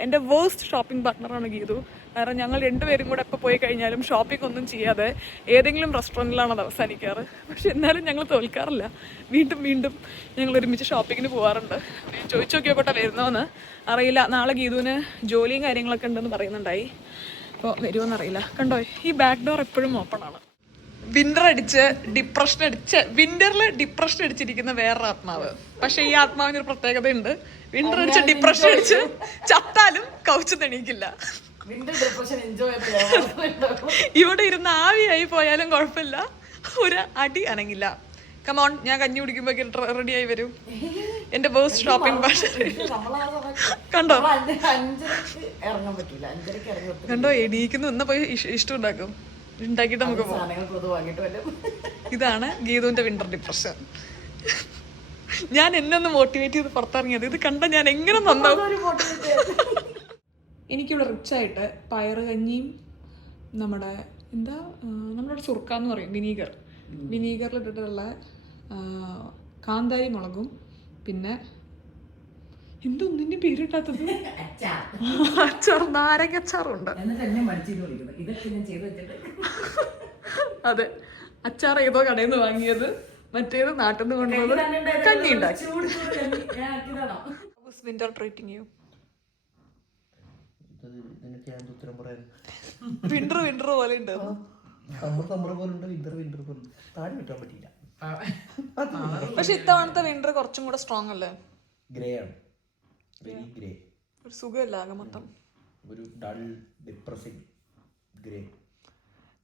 എൻ്റെ വേഴ്സ്റ്റ് ഷോപ്പിംഗ് പാർട്ട്ണറാണ് ഗീതു. കാരണം ഞങ്ങൾ രണ്ടുപേരും കൂടെ എപ്പോൾ പോയി കഴിഞ്ഞാലും ഷോപ്പിംഗ് ഒന്നും ചെയ്യാതെ ഏതെങ്കിലും റെസ്റ്റോറൻറ്റിലാണ് അത് അവസാനിക്കാറ്. പക്ഷെ എന്നാലും ഞങ്ങൾ തോൽക്കാറില്ല. വീണ്ടും വീണ്ടും ഞങ്ങൾ ഒരുമിച്ച് ഷോപ്പിങ്ങിന് പോകാറുണ്ട്. ഞാൻ ചോദിച്ചു നോക്കി നോക്കട്ടെ വരുന്നോന്ന് അറിയില്ല. നാളെ ഗീതുവിന് ജോലിയും കാര്യങ്ങളൊക്കെ ഉണ്ടെന്ന് പറയുന്നുണ്ടായി. അപ്പോൾ വരുമോയെന്നറിയില്ല. കണ്ടോ, ഈ ബാക്ക് ഡോർ എപ്പോഴും ഓപ്പൺ ആണ്. വിന്ററിൽ ഡിപ്രഷൻ അടിച്ചിരിക്കുന്ന വേറൊരു ആത്മാവ്. പക്ഷെ ഈ ആത്മാവിനൊരു പ്രത്യേകത ഉണ്ട്. വിന്റർ അടിച്ച് ഡിപ്രഷൻ അടിച്ച് ചത്താലും കൗച്ച് തെണീക്കില്ല. ഇവിടെ ഇരുന്ന് ആവിയായി പോയാലും കുഴപ്പമില്ല, ഒരു അടി അനങ്ങില്ല. കമോൺ, ഞാൻ കഞ്ഞി കുടിക്കുമ്പോ റെഡി ആയി വരും. എന്റെ വേഴ്സ്റ്റ് ഷോപ്പിംഗ് ഭാഷ കണ്ടോ കണ്ടോ എണീക്കുന്നു. ഇന്ന് പോയി ഇഷ്ടം ഉണ്ടാക്കും, ഉണ്ടാക്കിയിട്ട് നമുക്ക് പോകാം. ഇതാണ് ഗീതുവിന്റെ വിന്റർ ഡിപ്രഷൻ. ഞാൻ എന്നെ ഒന്ന് മോട്ടിവേറ്റ് ചെയ്ത് പുറത്തിറങ്ങിയത് ഇത് കണ്ട ഞാൻ എങ്ങനെ നന്നാവും. എനിക്കിവിടെ റിച്ചായിട്ട് പയറ് കഞ്ഞിയും നമ്മുടെ നമ്മുടെ സുർക്കാന്ന് പറയും, വിനീഗറിലിട്ടിട്ടുള്ള കാന്താരി മുളകും പിന്നെ എന്തൊന്നിന്റെ പേരിട്ടാത്തത് അച്ചാർ, നാരങ്ങ അച്ചാറുണ്ട്. അതെ, അച്ചാർ ഏതോ കടയിൽ നിന്ന് വാങ്ങിയത്, മറ്റേത് നാട്ടിൽ നിന്ന് കൊണ്ടുപോയത് കഞ്ഞി ഉണ്ടാക്കി. വിന്റർ ട്രീറ്റിംഗ് യു വിന്റർ പോലെ ഉണ്ട്. പക്ഷെ ഇത്തവണത്തെ വിന്റർ കുറച്ചും കൂടെ സ്ട്രോങ് അല്ലേ? ഗ്രേ ആണ്, വെരി ഗ്രേ. ഒരു സുഖമില്ല ആകെ മൊത്തം. ഒരു ഡൾ ഡിപ്രസിംഗ് ഗ്രേ.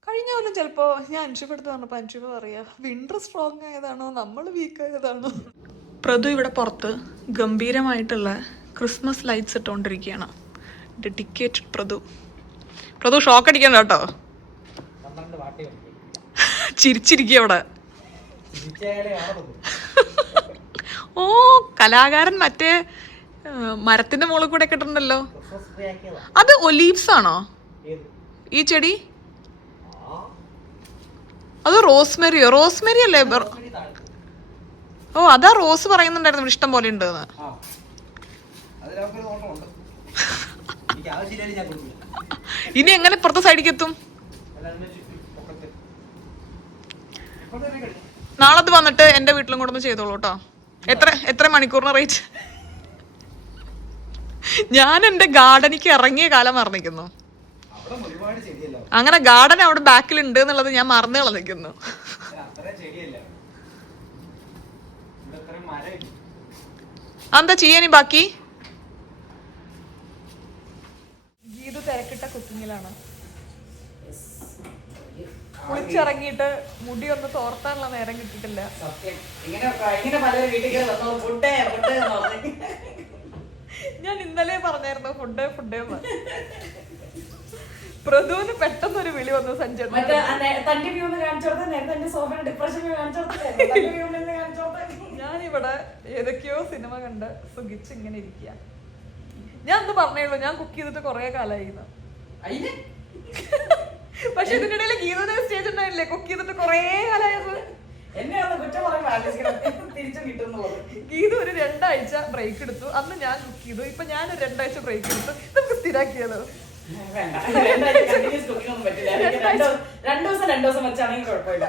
കഴിഞ്ഞ കൊല്ലം ചിലപ്പോ ഞാൻ അൻഷിപ്പെടുത്ത് പറഞ്ഞപ്പോ അൻഷിപ്പ പറയാ വിന്റർ സ്ട്രോങ് ആയതാണോ നമ്മൾ വീക്ക് ആയതാണോ. പ്രദു ഇവിടെ പുറത്ത് ഗംഭീരമായിട്ടുള്ള ക്രിസ്മസ് ലൈറ്റ്സ് ഇട്ടുകൊണ്ടിരിക്കുകയാണ്. ഡെഡിക്കേറ്റഡ് പ്രദു ഷോക്ക് അടിക്കണ്ട കേട്ടോ. ചിരിച്ചിരിക്കുക അവിടെ. ഓ, കലാകാരൻ മറ്റേ മരത്തിന്റെ മുകളിൽ കൂടെ ഒക്കെ ഇട്ടുണ്ടല്ലോ. അത് ഒലീവ്സ് ആണോ ഈ ചെടി? അത് റോസ്മെറിയോ? റോസ്മെറി അല്ലേ? ഓ, അതാ റോസ് പറയുന്നുണ്ടായിരുന്നു ഇവിടെ ഇഷ്ടം പോലെ ഉണ്ട്. ഇനി എങ്ങനെ ഇപ്പുറത്തെ സൈഡിലേക്ക് എത്തും? നാളെ വന്നിട്ട് എന്റെ വീട്ടിലും കൂടെ ഒന്ന് ചെയ്തോളൂ കേട്ടോ. എത്ര മണിക്കൂറിന് റേറ്റ്? ഞാൻ എന്റെ ഗാർഡനിക്ക് ഇറങ്ങിയ കാലം മറന്നിരിക്കുന്നു. അങ്ങനെ ഗാർഡൻ അവിടെ ബാക്കിൽ ഉണ്ട് എന്നുള്ളത് ഞാൻ മറന്നു കളഞ്ഞിരിക്കുന്നു. എന്താ ചെയ്യാനി ബാക്കി? ഗീതു തിരക്കിട്ട കുക്കിങ്ങിലാണ്. കുളിച്ചിറങ്ങിയിട്ട് മുടി ഒന്ന് തോർത്താനുള്ള നേരം കിട്ടിയിട്ടില്ല. ഞാൻ ഇന്നലെ പറഞ്ഞായിരുന്നു ഫുഡ് എന്ന്. പ്രദുവിന് പെട്ടെന്നൊരു വിളി വന്നു സഞ്ജയ്. ഞാനിവിടെ ഏതൊക്കെയോ സിനിമ കണ്ട് സുഖിച്ച് ഇങ്ങനെ ഇരിക്കുക. ഞാൻ ഒന്ന് പറഞ്ഞേള്ളൂ, ഞാൻ കുക്ക് ചെയ്തിട്ട് കൊറേ കാലായി. പക്ഷെ ഇതിനിടയിൽ ഗീത സ്റ്റേജ് ഉണ്ടായില്ലേ കുക്ക് ചെയ്തിട്ട് കൊറേ കാലായത്. ഗീത ഒരു 2 ആഴ്ച ബ്രേക്ക് എടുത്തു. അന്ന് ഞാൻ കുക്ക് ചെയ്തു. ഇപ്പൊ ഞാൻ ഒരു 2 ആഴ്ച ബ്രേക്ക് എടുത്തു. നമുക്ക് സ്ഥിരാക്കിയാലോ? രണ്ടു ദിവസം വെച്ചാണെങ്കിൽ കുഴപ്പമില്ല.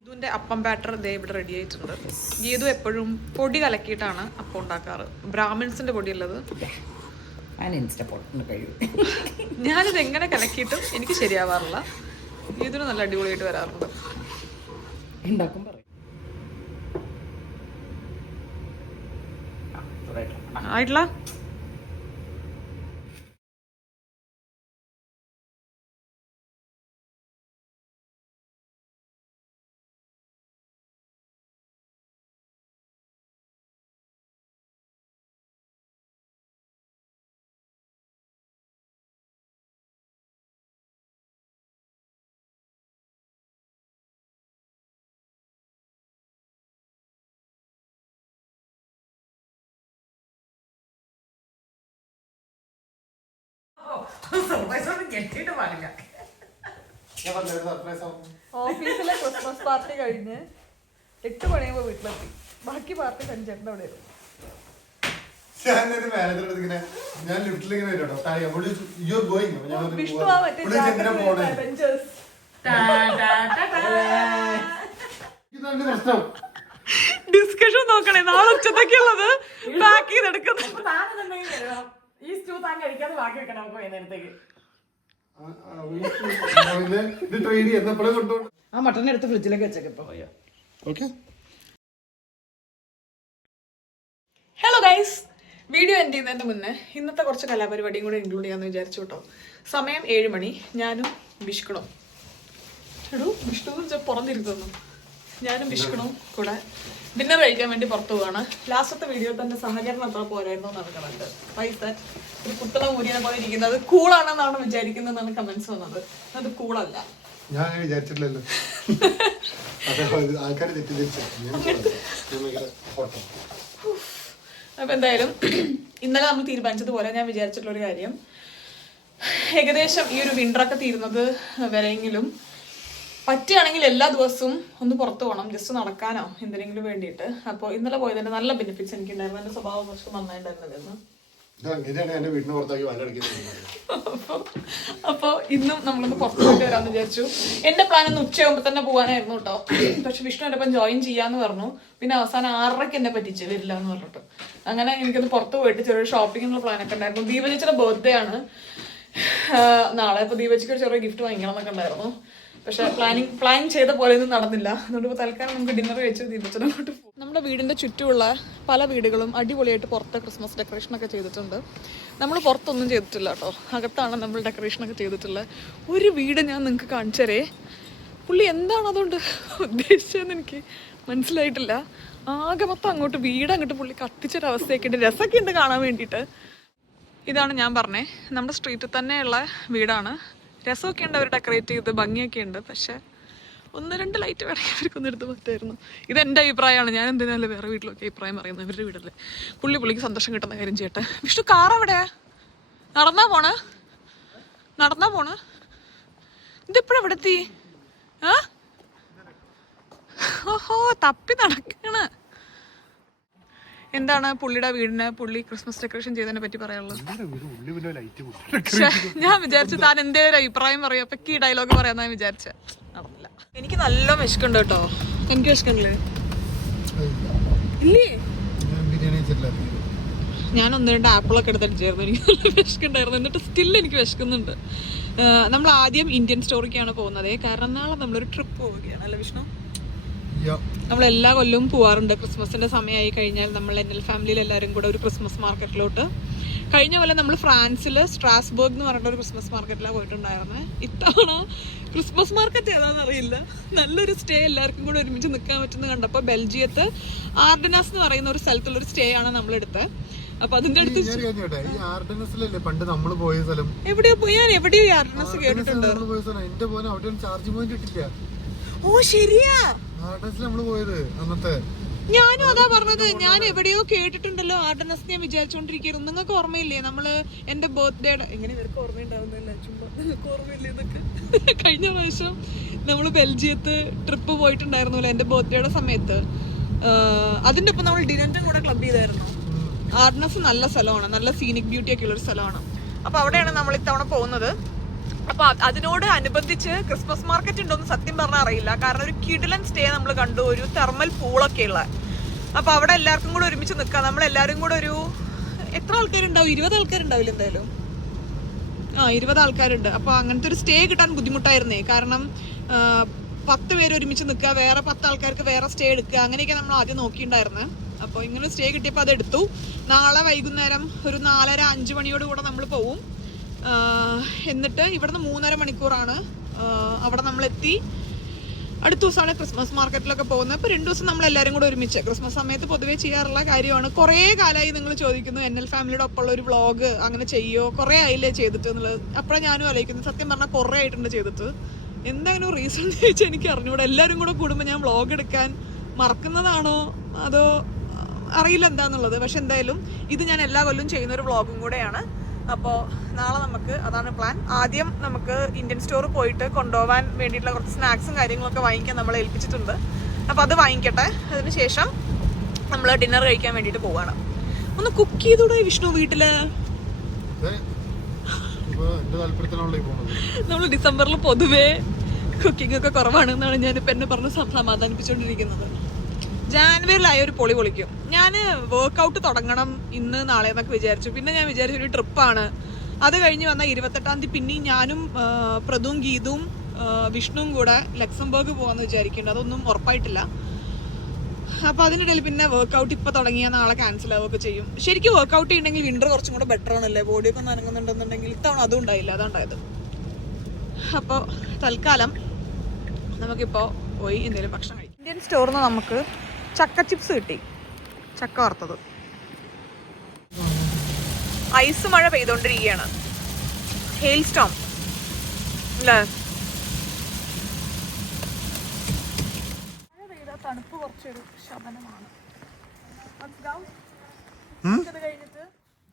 ഗീതുവിന്റെ അപ്പം ബാറ്റർ ദേ ഇവിടെ റെഡി ആയിട്ടുണ്ട്. ഗീതു എപ്പോഴും പൊടി കലക്കിയിട്ടാണ് അപ്പം ഉണ്ടാക്കാറ്. ബ്രാഹ്മിൺസിന്റെ പൊടിയുള്ളത് ഞാനിത് എങ്ങനെ കലക്കിയിട്ടും എനിക്ക് ശരിയാവാറില്ല. ഗീതുവിന് നല്ല അടിപൊളിയായിട്ട് വരാറുണ്ട്. ആയിട്ടില്ല. ഓഫീസിലെ ക്രിസ്മസ് പാർട്ടി കഴിഞ്ഞ് 8 മണിയാകുമ്പോ വീട്ടിലെത്തി. ബാക്കി പാർട്ടി സഞ്ചേട്ടൻ്റെ അവിടെ ആയിരുന്നു. ഡിസ്കഷൻ നോക്കണേ, നാളെ ഉച്ചത്തേക്കുള്ളത് പാക്ക് ചെയ്തെടുക്കുന്നത്. ഈ സ്റ്റൂ താൻ കഴിക്കാതെ ബാക്കി വെക്കണം നമുക്ക് വൈകുന്നേരത്തേക്ക്. ആ മട്ടൺ എടുത്ത് ഫ്രിഡ്ജിലേക്ക് വെച്ചേക്ക് ഇപ്പൊ. ഹലോ ഗൈസ്, വീഡിയോ എൻഡ് ചെയ്യുന്നതിന് മുന്നേ ഇന്നത്തെ കുറച്ച് കലാപരിപാടിയും കൂടെ ഇൻക്ലൂഡ് ചെയ്യാന്ന് വിചാരിച്ചു കേട്ടോ. സമയം 7 മണി. ഞാനും വിഷ്ണും പുറന്നിരുന്നു. ഞാനും വിഷ്ണും കൂടെ ഡിന്നർ കഴിക്കാൻ വേണ്ടി പുറത്തു പോവാണ്. ലാസ്റ്റത്തെ വീഡിയോ തന്നെ സഹകരണം അത്ര പോരായിരുന്നു എന്നാണ് കമന്റ്. പൈസ ഒരു കുത്തള മൂരിയെ പോലെ ഇരിക്കുന്നത് കൂളാണെന്നാണ് വിചാരിക്കുന്നതെന്നാണ് കമന്റ്സ് വന്നത്. അത് കൂളല്ല. ഞാൻ വിചാരിച്ചിട്ടില്ലല്ലോ. അപ്പൊ എന്തായാലും ഇന്നലെ നമ്മൾ തീരുമാനിച്ചതുപോലെ ഞാൻ വിചാരിച്ചിട്ടുള്ള ഒരു കാര്യം, ഏകദേശം ഈ ഒരു വിന്ററൊക്കെ തീരുന്നത് വരെയെങ്കിലും പറ്റുകയാണെങ്കിൽ എല്ലാ ദിവസവും ഒന്ന് പുറത്തു പോകണം, ജസ്റ്റ് നടക്കാനോ എന്തിനെങ്കിലും വേണ്ടിയിട്ട്. അപ്പോൾ ഇന്നലെ പോയതിന്റെ നല്ല ബെനിഫിറ്റ്സ് എനിക്കുണ്ടായിരുന്നു. എന്റെ സ്വഭാവം കുറച്ച് നന്നായിട്ടുണ്ടായിരുന്നു. അപ്പൊ ഇന്നും നമ്മളൊന്ന് പുറത്തു പോയിട്ട് വരാമെന്ന് വിചാരിച്ചു. എന്റെ പ്ലാൻ ഒന്ന് ഉച്ചയാകുമ്പോ തന്നെ പോകാനായിരുന്നു കേട്ടോ. പക്ഷെ വിഷ്ണു എന്റെ ഒപ്പം ജോയിൻ ചെയ്യാന്ന് പറഞ്ഞു. പിന്നെ അവസാനം 6:30 എന്നെ പറ്റിച്ച് വരില്ല എന്ന് പറഞ്ഞിട്ട്. അങ്ങനെ എനിക്കൊന്ന് പുറത്ത് പോയിട്ട് ചെറിയൊരു ഷോപ്പിംഗ് പ്ലാനൊക്കെ ഉണ്ടായിരുന്നു. ദീപചിയുടെ ബർത്ത്ഡേ ആണ് നാളെ. അപ്പൊ ദീപചിക്ക് ഒരു ചെറിയ ഗിഫ്റ്റ് വാങ്ങിക്കണം എന്നൊക്കെ ഉണ്ടായിരുന്നു. പക്ഷെ പ്ലാൻ ചെയ്ത പോലെ ഒന്നും നടന്നില്ല. അതുകൊണ്ട് ഇപ്പോൾ തൽക്കാലം നമുക്ക് ഡിന്നർ കഴിച്ച് ദീപച്ചനോട്ട് പോകും. നമ്മുടെ വീടിന്റെ ചുറ്റുമുള്ള പല വീടുകളും അടിപൊളിയായിട്ട് പുറത്ത് ക്രിസ്മസ് ഡെക്കറേഷനൊക്കെ ചെയ്തിട്ടുണ്ട്. നമ്മൾ പുറത്തൊന്നും ചെയ്തിട്ടില്ല കേട്ടോ, അകത്താണ് നമ്മൾ ഡെക്കറേഷനൊക്കെ ചെയ്തിട്ടുള്ളത്. ഒരു വീട് ഞാൻ നിങ്ങൾക്ക് കാണിച്ചരേ. പുള്ളി എന്താണ് അതുകൊണ്ട് ഉദ്ദേശിച്ചതെന്ന് എനിക്ക് മനസ്സിലായിട്ടില്ല. ആകെ മൊത്തം അങ്ങോട്ട് വീടങ്ങോട്ട് പുള്ളി കത്തിച്ചൊരവസ്ഥയൊക്കെ ഉണ്ട്. രസമൊക്കെ ഉണ്ട് കാണാൻ വേണ്ടിയിട്ട്. ഇതാണ് ഞാൻ പറഞ്ഞേ, നമ്മുടെ സ്ട്രീറ്റിൽ തന്നെയുള്ള വീടാണ്. രസമൊക്കെ ഉണ്ട്, അവർ ഡെക്കറേറ്റ് ചെയ്ത് ഭംഗിയൊക്കെ ഉണ്ട്. പക്ഷെ 1-2 ലൈറ്റ് വേണമെങ്കിൽ അവർക്കൊന്നും എടുത്ത് പറ്റായിരുന്നു. ഇതെൻ്റെ അഭിപ്രായമാണ്. ഞാൻ എന്തിനാലും വേറെ വീട്ടിലൊക്കെ അഭിപ്രായം പറയുന്നത്. ഇവരുടെ വീടല്ലേ. പുള്ളിക്ക് സന്തോഷം കിട്ടുന്ന കാര്യം ചെയ്യട്ടെ. വിഷ്ണു കാർ എവിടെയാ? നടന്നാ പോണ് ഇതെപ്പോഴും എവിടെ എത്തി? ഓഹോ, തപ്പി നടക്കണ്. എന്താണ് പുള്ളിയുടെ വീടിന് പുള്ളി ക്രിസ്മസ് ഡെക്കറേഷൻ ചെയ്തതിനെ പറ്റി പറയാനുള്ളത്? ഞാൻ വിചാരിച്ചു താൻ എന്തേ ഒരു അഭിപ്രായം പറയും. അപ്പൊ ഈ ഡയലോഗ് പറയാന്നാ വിചാരിച്ച. നടന്നില്ല. എനിക്ക് നല്ല വിശക്കുണ്ട് കേട്ടോ. എനിക്ക് വിശക്കണില്ലേ? ഇല്ലേ? ഞാൻ 1-2 ആപ്പിളൊക്കെ എടുത്തടിച്ചായിരുന്നു. എനിക്ക് നല്ല വിശക്കുണ്ടായിരുന്നു. എന്നിട്ട് സ്റ്റിൽ എനിക്ക് വിശക്കുന്നുണ്ട്. നമ്മൾ ആദ്യം ഇന്ത്യൻ സ്റ്റോറിക്കാണ് പോകുന്നത്. കാരണം നാളെ നമ്മളൊരു ട്രിപ്പ് പോവുകയാണ് അല്ലേ വിഷ്ണു? നമ്മൾ എല്ലാ കൊല്ലവും പോവാറുണ്ട്. ക്രിസ്മസിന്റെ സമയമായി കഴിഞ്ഞാൽ നമ്മൾ NL ഫാമിലിയിൽ എല്ലാവരും കൂടെ ഒരു ക്രിസ്മസ് മാർക്കറ്റിലോട്ട്. കഴിഞ്ഞ കൊല്ലം നമ്മൾ ഫ്രാൻസിൽ സ്ട്രാസ്ബർഗ് എന്ന് പറഞ്ഞിട്ട് ഒരു ക്രിസ്മസ് മാർക്കറ്റിലാണ് പോയിട്ടുണ്ടായിരുന്നത്. ഇത്തവണ ക്രിസ്മസ് മാർക്കറ്റ് ഏതാണെന്ന് അറിയില്ല. നല്ലൊരു സ്റ്റേ എല്ലാവർക്കും കൂടെ ഒരുമിച്ച് നിൽക്കാൻ പറ്റുന്ന കണ്ടപ്പോൾ ബെൽജിയത്ത് ആർഡനാസ് എന്ന് പറയുന്ന ഒരു സ്ഥലത്തുള്ളൊരു സ്റ്റേ ആണ് നമ്മൾ എടുത്തത്. അപ്പൊ അതിന്റെ അടുത്ത് എവിടെയോ പോയി. ഞാൻ എവിടെയോ ആർഡനാസ് കേട്ടിട്ടുണ്ട്. ഓ ശരിയാ, ഞാനും അതാ പറഞ്ഞത്. ഞാൻ എവിടെയോ കേട്ടിട്ടുണ്ടല്ലോ ആർഡനസ്. ഞാൻ വിചാരിച്ചോണ്ടിരിക്കുന്നു, നിങ്ങൾക്ക് ഓർമ്മയില്ലേ നമ്മള് എന്റെ ബർത്ത്ഡേയുടെ എങ്ങനെ ഇവർക്ക് ഓർമ്മയുണ്ടാവുന്നില്ല, ചുമ്മാ നിങ്ങൾക്ക് ഓർമ്മയില്ലേ ഇതൊക്കെ? കഴിഞ്ഞ പ്രാവശ്യം നമ്മള് ബെൽജിയത്ത് ട്രിപ്പ് പോയിട്ടുണ്ടായിരുന്നല്ലോ എന്റെ ബർത്ത്ഡേയുടെ സമയത്ത്. അതിന്റെ ഒപ്പം നമ്മൾ ഡിനന്റും കൂടെ ക്ലബ് ചെയ്തായിരുന്നു. ആർഡനസ് നല്ല സ്ഥലമാണ്, നല്ല സീനിക് ബ്യൂട്ടി ഒക്കെ ഉള്ളൊരു സ്ഥലമാണ്. അപ്പോൾ അവിടെയാണ് നമ്മൾ ഇത്തവണ പോകുന്നത്. അപ്പോൾ അതിനോട് അനുബന്ധിച്ച് ക്രിസ്മസ് മാർക്കറ്റ് ഉണ്ടോയെന്ന് സത്യം പറഞ്ഞാൽ അറിയില്ല. കാരണം ഒരു കിടിലൻ സ്റ്റേ നമ്മൾ കണ്ടു, ഒരു തെർമൽ പൂളൊക്കെ ഉള്ള. അപ്പോൾ അവിടെ എല്ലാവർക്കും കൂടെ ഒരുമിച്ച് നിൽക്കാം. നമ്മളെല്ലാവരും കൂടെ ഒരു എത്ര ആൾക്കാരുണ്ടാവും? 20 ആൾക്കാരുണ്ടാവില്ല എന്തായാലും. 20 ആൾക്കാരുണ്ട്. അപ്പോൾ അങ്ങനത്തെ ഒരു സ്റ്റേ കിട്ടാൻ ബുദ്ധിമുട്ടായിരുന്നേ. കാരണം 10 പേര് ഒരുമിച്ച് നിൽക്കുക, വേറെ 10 ആൾക്കാർക്ക് വേറെ സ്റ്റേ എടുക്കുക, അങ്ങനെയൊക്കെ നമ്മൾ ആദ്യം നോക്കിയിട്ടുണ്ടായിരുന്നത്. അപ്പോൾ ഇങ്ങനെ സ്റ്റേ കിട്ടിയപ്പോൾ അതെടുത്തു. നാളെ വൈകുന്നേരം ഒരു 4:30-5 മണിയോട് കൂടെ നമ്മൾ പോവും. എന്നിട്ട് ഇവിടുന്ന് 3.5 മണിക്കൂറാണ്. അവിടെ നമ്മളെത്തി. അടുത്ത ദിവസമാണ് ക്രിസ്മസ് മാർക്കറ്റിലൊക്കെ പോകുന്നത്. അപ്പോൾ 2 ദിവസം നമ്മൾ എല്ലാവരും കൂടെ ഒരുമിച്ച് ക്രിസ്മസ് സമയത്ത് പൊതുവേ ചെയ്യാറുള്ള കാര്യമാണ്. കുറേ കാലമായി നിങ്ങൾ ചോദിക്കുന്നു NL ഫാമിലിയുടെ ഒപ്പമുള്ള ഒരു വ്ളോഗ് അങ്ങനെ ചെയ്യുമോ, കുറേ ആയില്ലേ ചെയ്തിട്ട് എന്നുള്ളത്. അപ്പോഴാണ് ഞാനും ആലോചിക്കുന്നത്, സത്യം പറഞ്ഞാൽ കുറേ ആയിട്ടുണ്ട് ചെയ്തിട്ട്. എന്തായാലും റീസൺ ചോദിച്ചാൽ എനിക്ക് അറിഞ്ഞൂടെ. എല്ലാവരും കൂടെ കൂടുമ്പോൾ ഞാൻ വ്ളോഗ് എടുക്കാൻ മറക്കുന്നതാണോ അതോ അറിയില്ല എന്താന്നുള്ളത്. പക്ഷെ എന്തായാലും ഇത് ഞാൻ എല്ലാ കൊല്ലവും ചെയ്യുന്നൊരു വ്ളോഗും കൂടെയാണ്. അപ്പോൾ നാളെ നമുക്ക് അതാണ് പ്ലാൻ. ആദ്യം നമുക്ക് ഇന്ത്യൻ സ്റ്റോർ പോയിട്ട് കൊണ്ടുപോകാൻ വേണ്ടിയിട്ടുള്ള കുറച്ച് സ്നാക്സും കാര്യങ്ങളൊക്കെ വാങ്ങിക്കാൻ നമ്മളെ ഏൽപ്പിച്ചിട്ടുണ്ട്. അപ്പോൾ അത് വാങ്ങിക്കട്ടെ. അതിനുശേഷം നമ്മൾ ഡിന്നർ കഴിക്കാൻ വേണ്ടിയിട്ട് പോവാണ്. ഒന്ന് കുക്ക് ചെയ്തൂടെ വിഷ്ണു വീട്ടില്? നമ്മൾ ഡിസംബറിൽ പൊതുവേ കുക്കിംഗ് ഒക്കെ കുറവാണ് എന്നാണ് ഞാനിപ്പോൾ എന്നെ പറഞ്ഞ് സമാധാനിപ്പിച്ചുകൊണ്ടിരിക്കുന്നത്. ജാനുവരിയിലായ ഒരു പൊളി പൊളിക്കും. ഞാൻ വർക്കൗട്ട് തുടങ്ങണം ഇന്ന് നാളെ എന്നൊക്കെ വിചാരിച്ചു. പിന്നെ ഞാൻ വിചാരിച്ചു ഒരു ട്രിപ്പാണ്. അത് കഴിഞ്ഞ് വന്ന 28-ാം തീയതി പിന്നെയും ഞാനും പ്രതുവും ഗീതും വിഷ്ണുവും കൂടെ ലക്സംബർഗ് പോകാമെന്ന് വിചാരിക്കുന്നുണ്ട്. അതൊന്നും ഉറപ്പായിട്ടില്ല. അപ്പോൾ അതിനിടയിൽ പിന്നെ വർക്കൗട്ട് ഇപ്പോൾ തുടങ്ങിയാൽ നാളെ ക്യാൻസൽ ആവുകയൊക്കെ ചെയ്യും. ശരിക്കും വർക്കൗട്ട് ചെയ്യണമെങ്കിൽ വിൻ്റർ കുറച്ചും കൂടെ ബെറ്റർ ആണല്ലേ, ബോഡിയൊക്കെ ഒന്ന് അനങ്ങുന്നുണ്ടെന്നുണ്ടെങ്കിൽ. ഇത്തവണ അതും ഉണ്ടായില്ല, അതുണ്ടായത്. അപ്പോൾ തൽക്കാലം നമുക്കിപ്പോൾ പോയി എന്തെങ്കിലും ഭക്ഷണം കഴിക്കും. ഇന്ത്യൻ സ്റ്റോറിൽ നിന്ന് നമുക്ക് ചക്ക ചിപ്സ് കിട്ടി, ചക്ക വറുത്തത്. ഐസ് മഴ പെയ്തോണ്ടിരിക്കുകയാണ്, ഹെയിൽ സ്റ്റോം അല്ലേ. മഴ പെയ്ത തണുപ്പ് കുറച്ചൊരു ശമനമാണ്.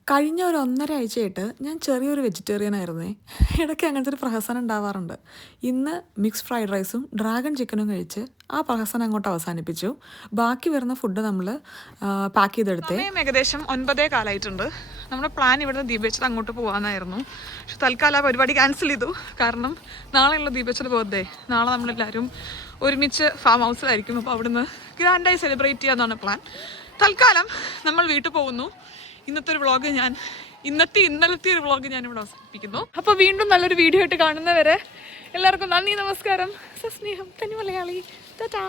കഴിഞ്ഞ ഒരു 1.5 ആഴ്ചയായിട്ട് ഞാൻ ചെറിയൊരു വെജിറ്റേറിയൻ ആയിരുന്നേ. ഇടയ്ക്ക് അങ്ങനത്തെ ഒരു പ്രഹസനം ഉണ്ടാവാറുണ്ട്. ഇന്ന് മിക്സ് ഫ്രൈഡ് റൈസും ഡ്രാഗൺ ചിക്കനും കഴിച്ച് ആ പ്രഹസനം അങ്ങോട്ട് അവസാനിപ്പിച്ചു. ബാക്കി വരുന്ന ഫുഡ് നമ്മൾ പാക്ക് ചെയ്തെടുത്തേ. ഏകദേശം 9:15 കാലമായിട്ടുണ്ട്. നമ്മുടെ പ്ലാൻ ഇവിടുന്ന് ദീപേച്ചത് അങ്ങോട്ട് പോകാനായിരുന്നു. പക്ഷെ തൽക്കാലം ആ പരിപാടി ക്യാൻസൽ ചെയ്തു. കാരണം നാളെയുള്ള ദീപേച്ചത് ബർത്ത്ഡേ. നാളെ നമ്മളെല്ലാവരും ഒരുമിച്ച് ഫാം ഹൗസിലായിരിക്കും. അപ്പോൾ അവിടുന്ന് ഗ്രാൻഡായി സെലിബ്രേറ്റ് ചെയ്യാമെന്നാണ് പ്ലാൻ. തൽക്കാലം നമ്മൾ വീട്ടിൽ പോകുന്നു. ഇന്നത്തെ ഒരു വ്ളോഗ് ഇന്നലത്തെ ഒരു വ്ളോഗ് ഞാനിവിടെ അവസാനിപ്പിക്കുന്നു. അപ്പോൾ വീണ്ടും നല്ലൊരു വീഡിയോ ആയിട്ട് കാണുന്നവരെ എല്ലാവർക്കും നന്ദി, നമസ്കാരം, സസ്നേഹം, തനി മലയാളി. ടാറ്റാ.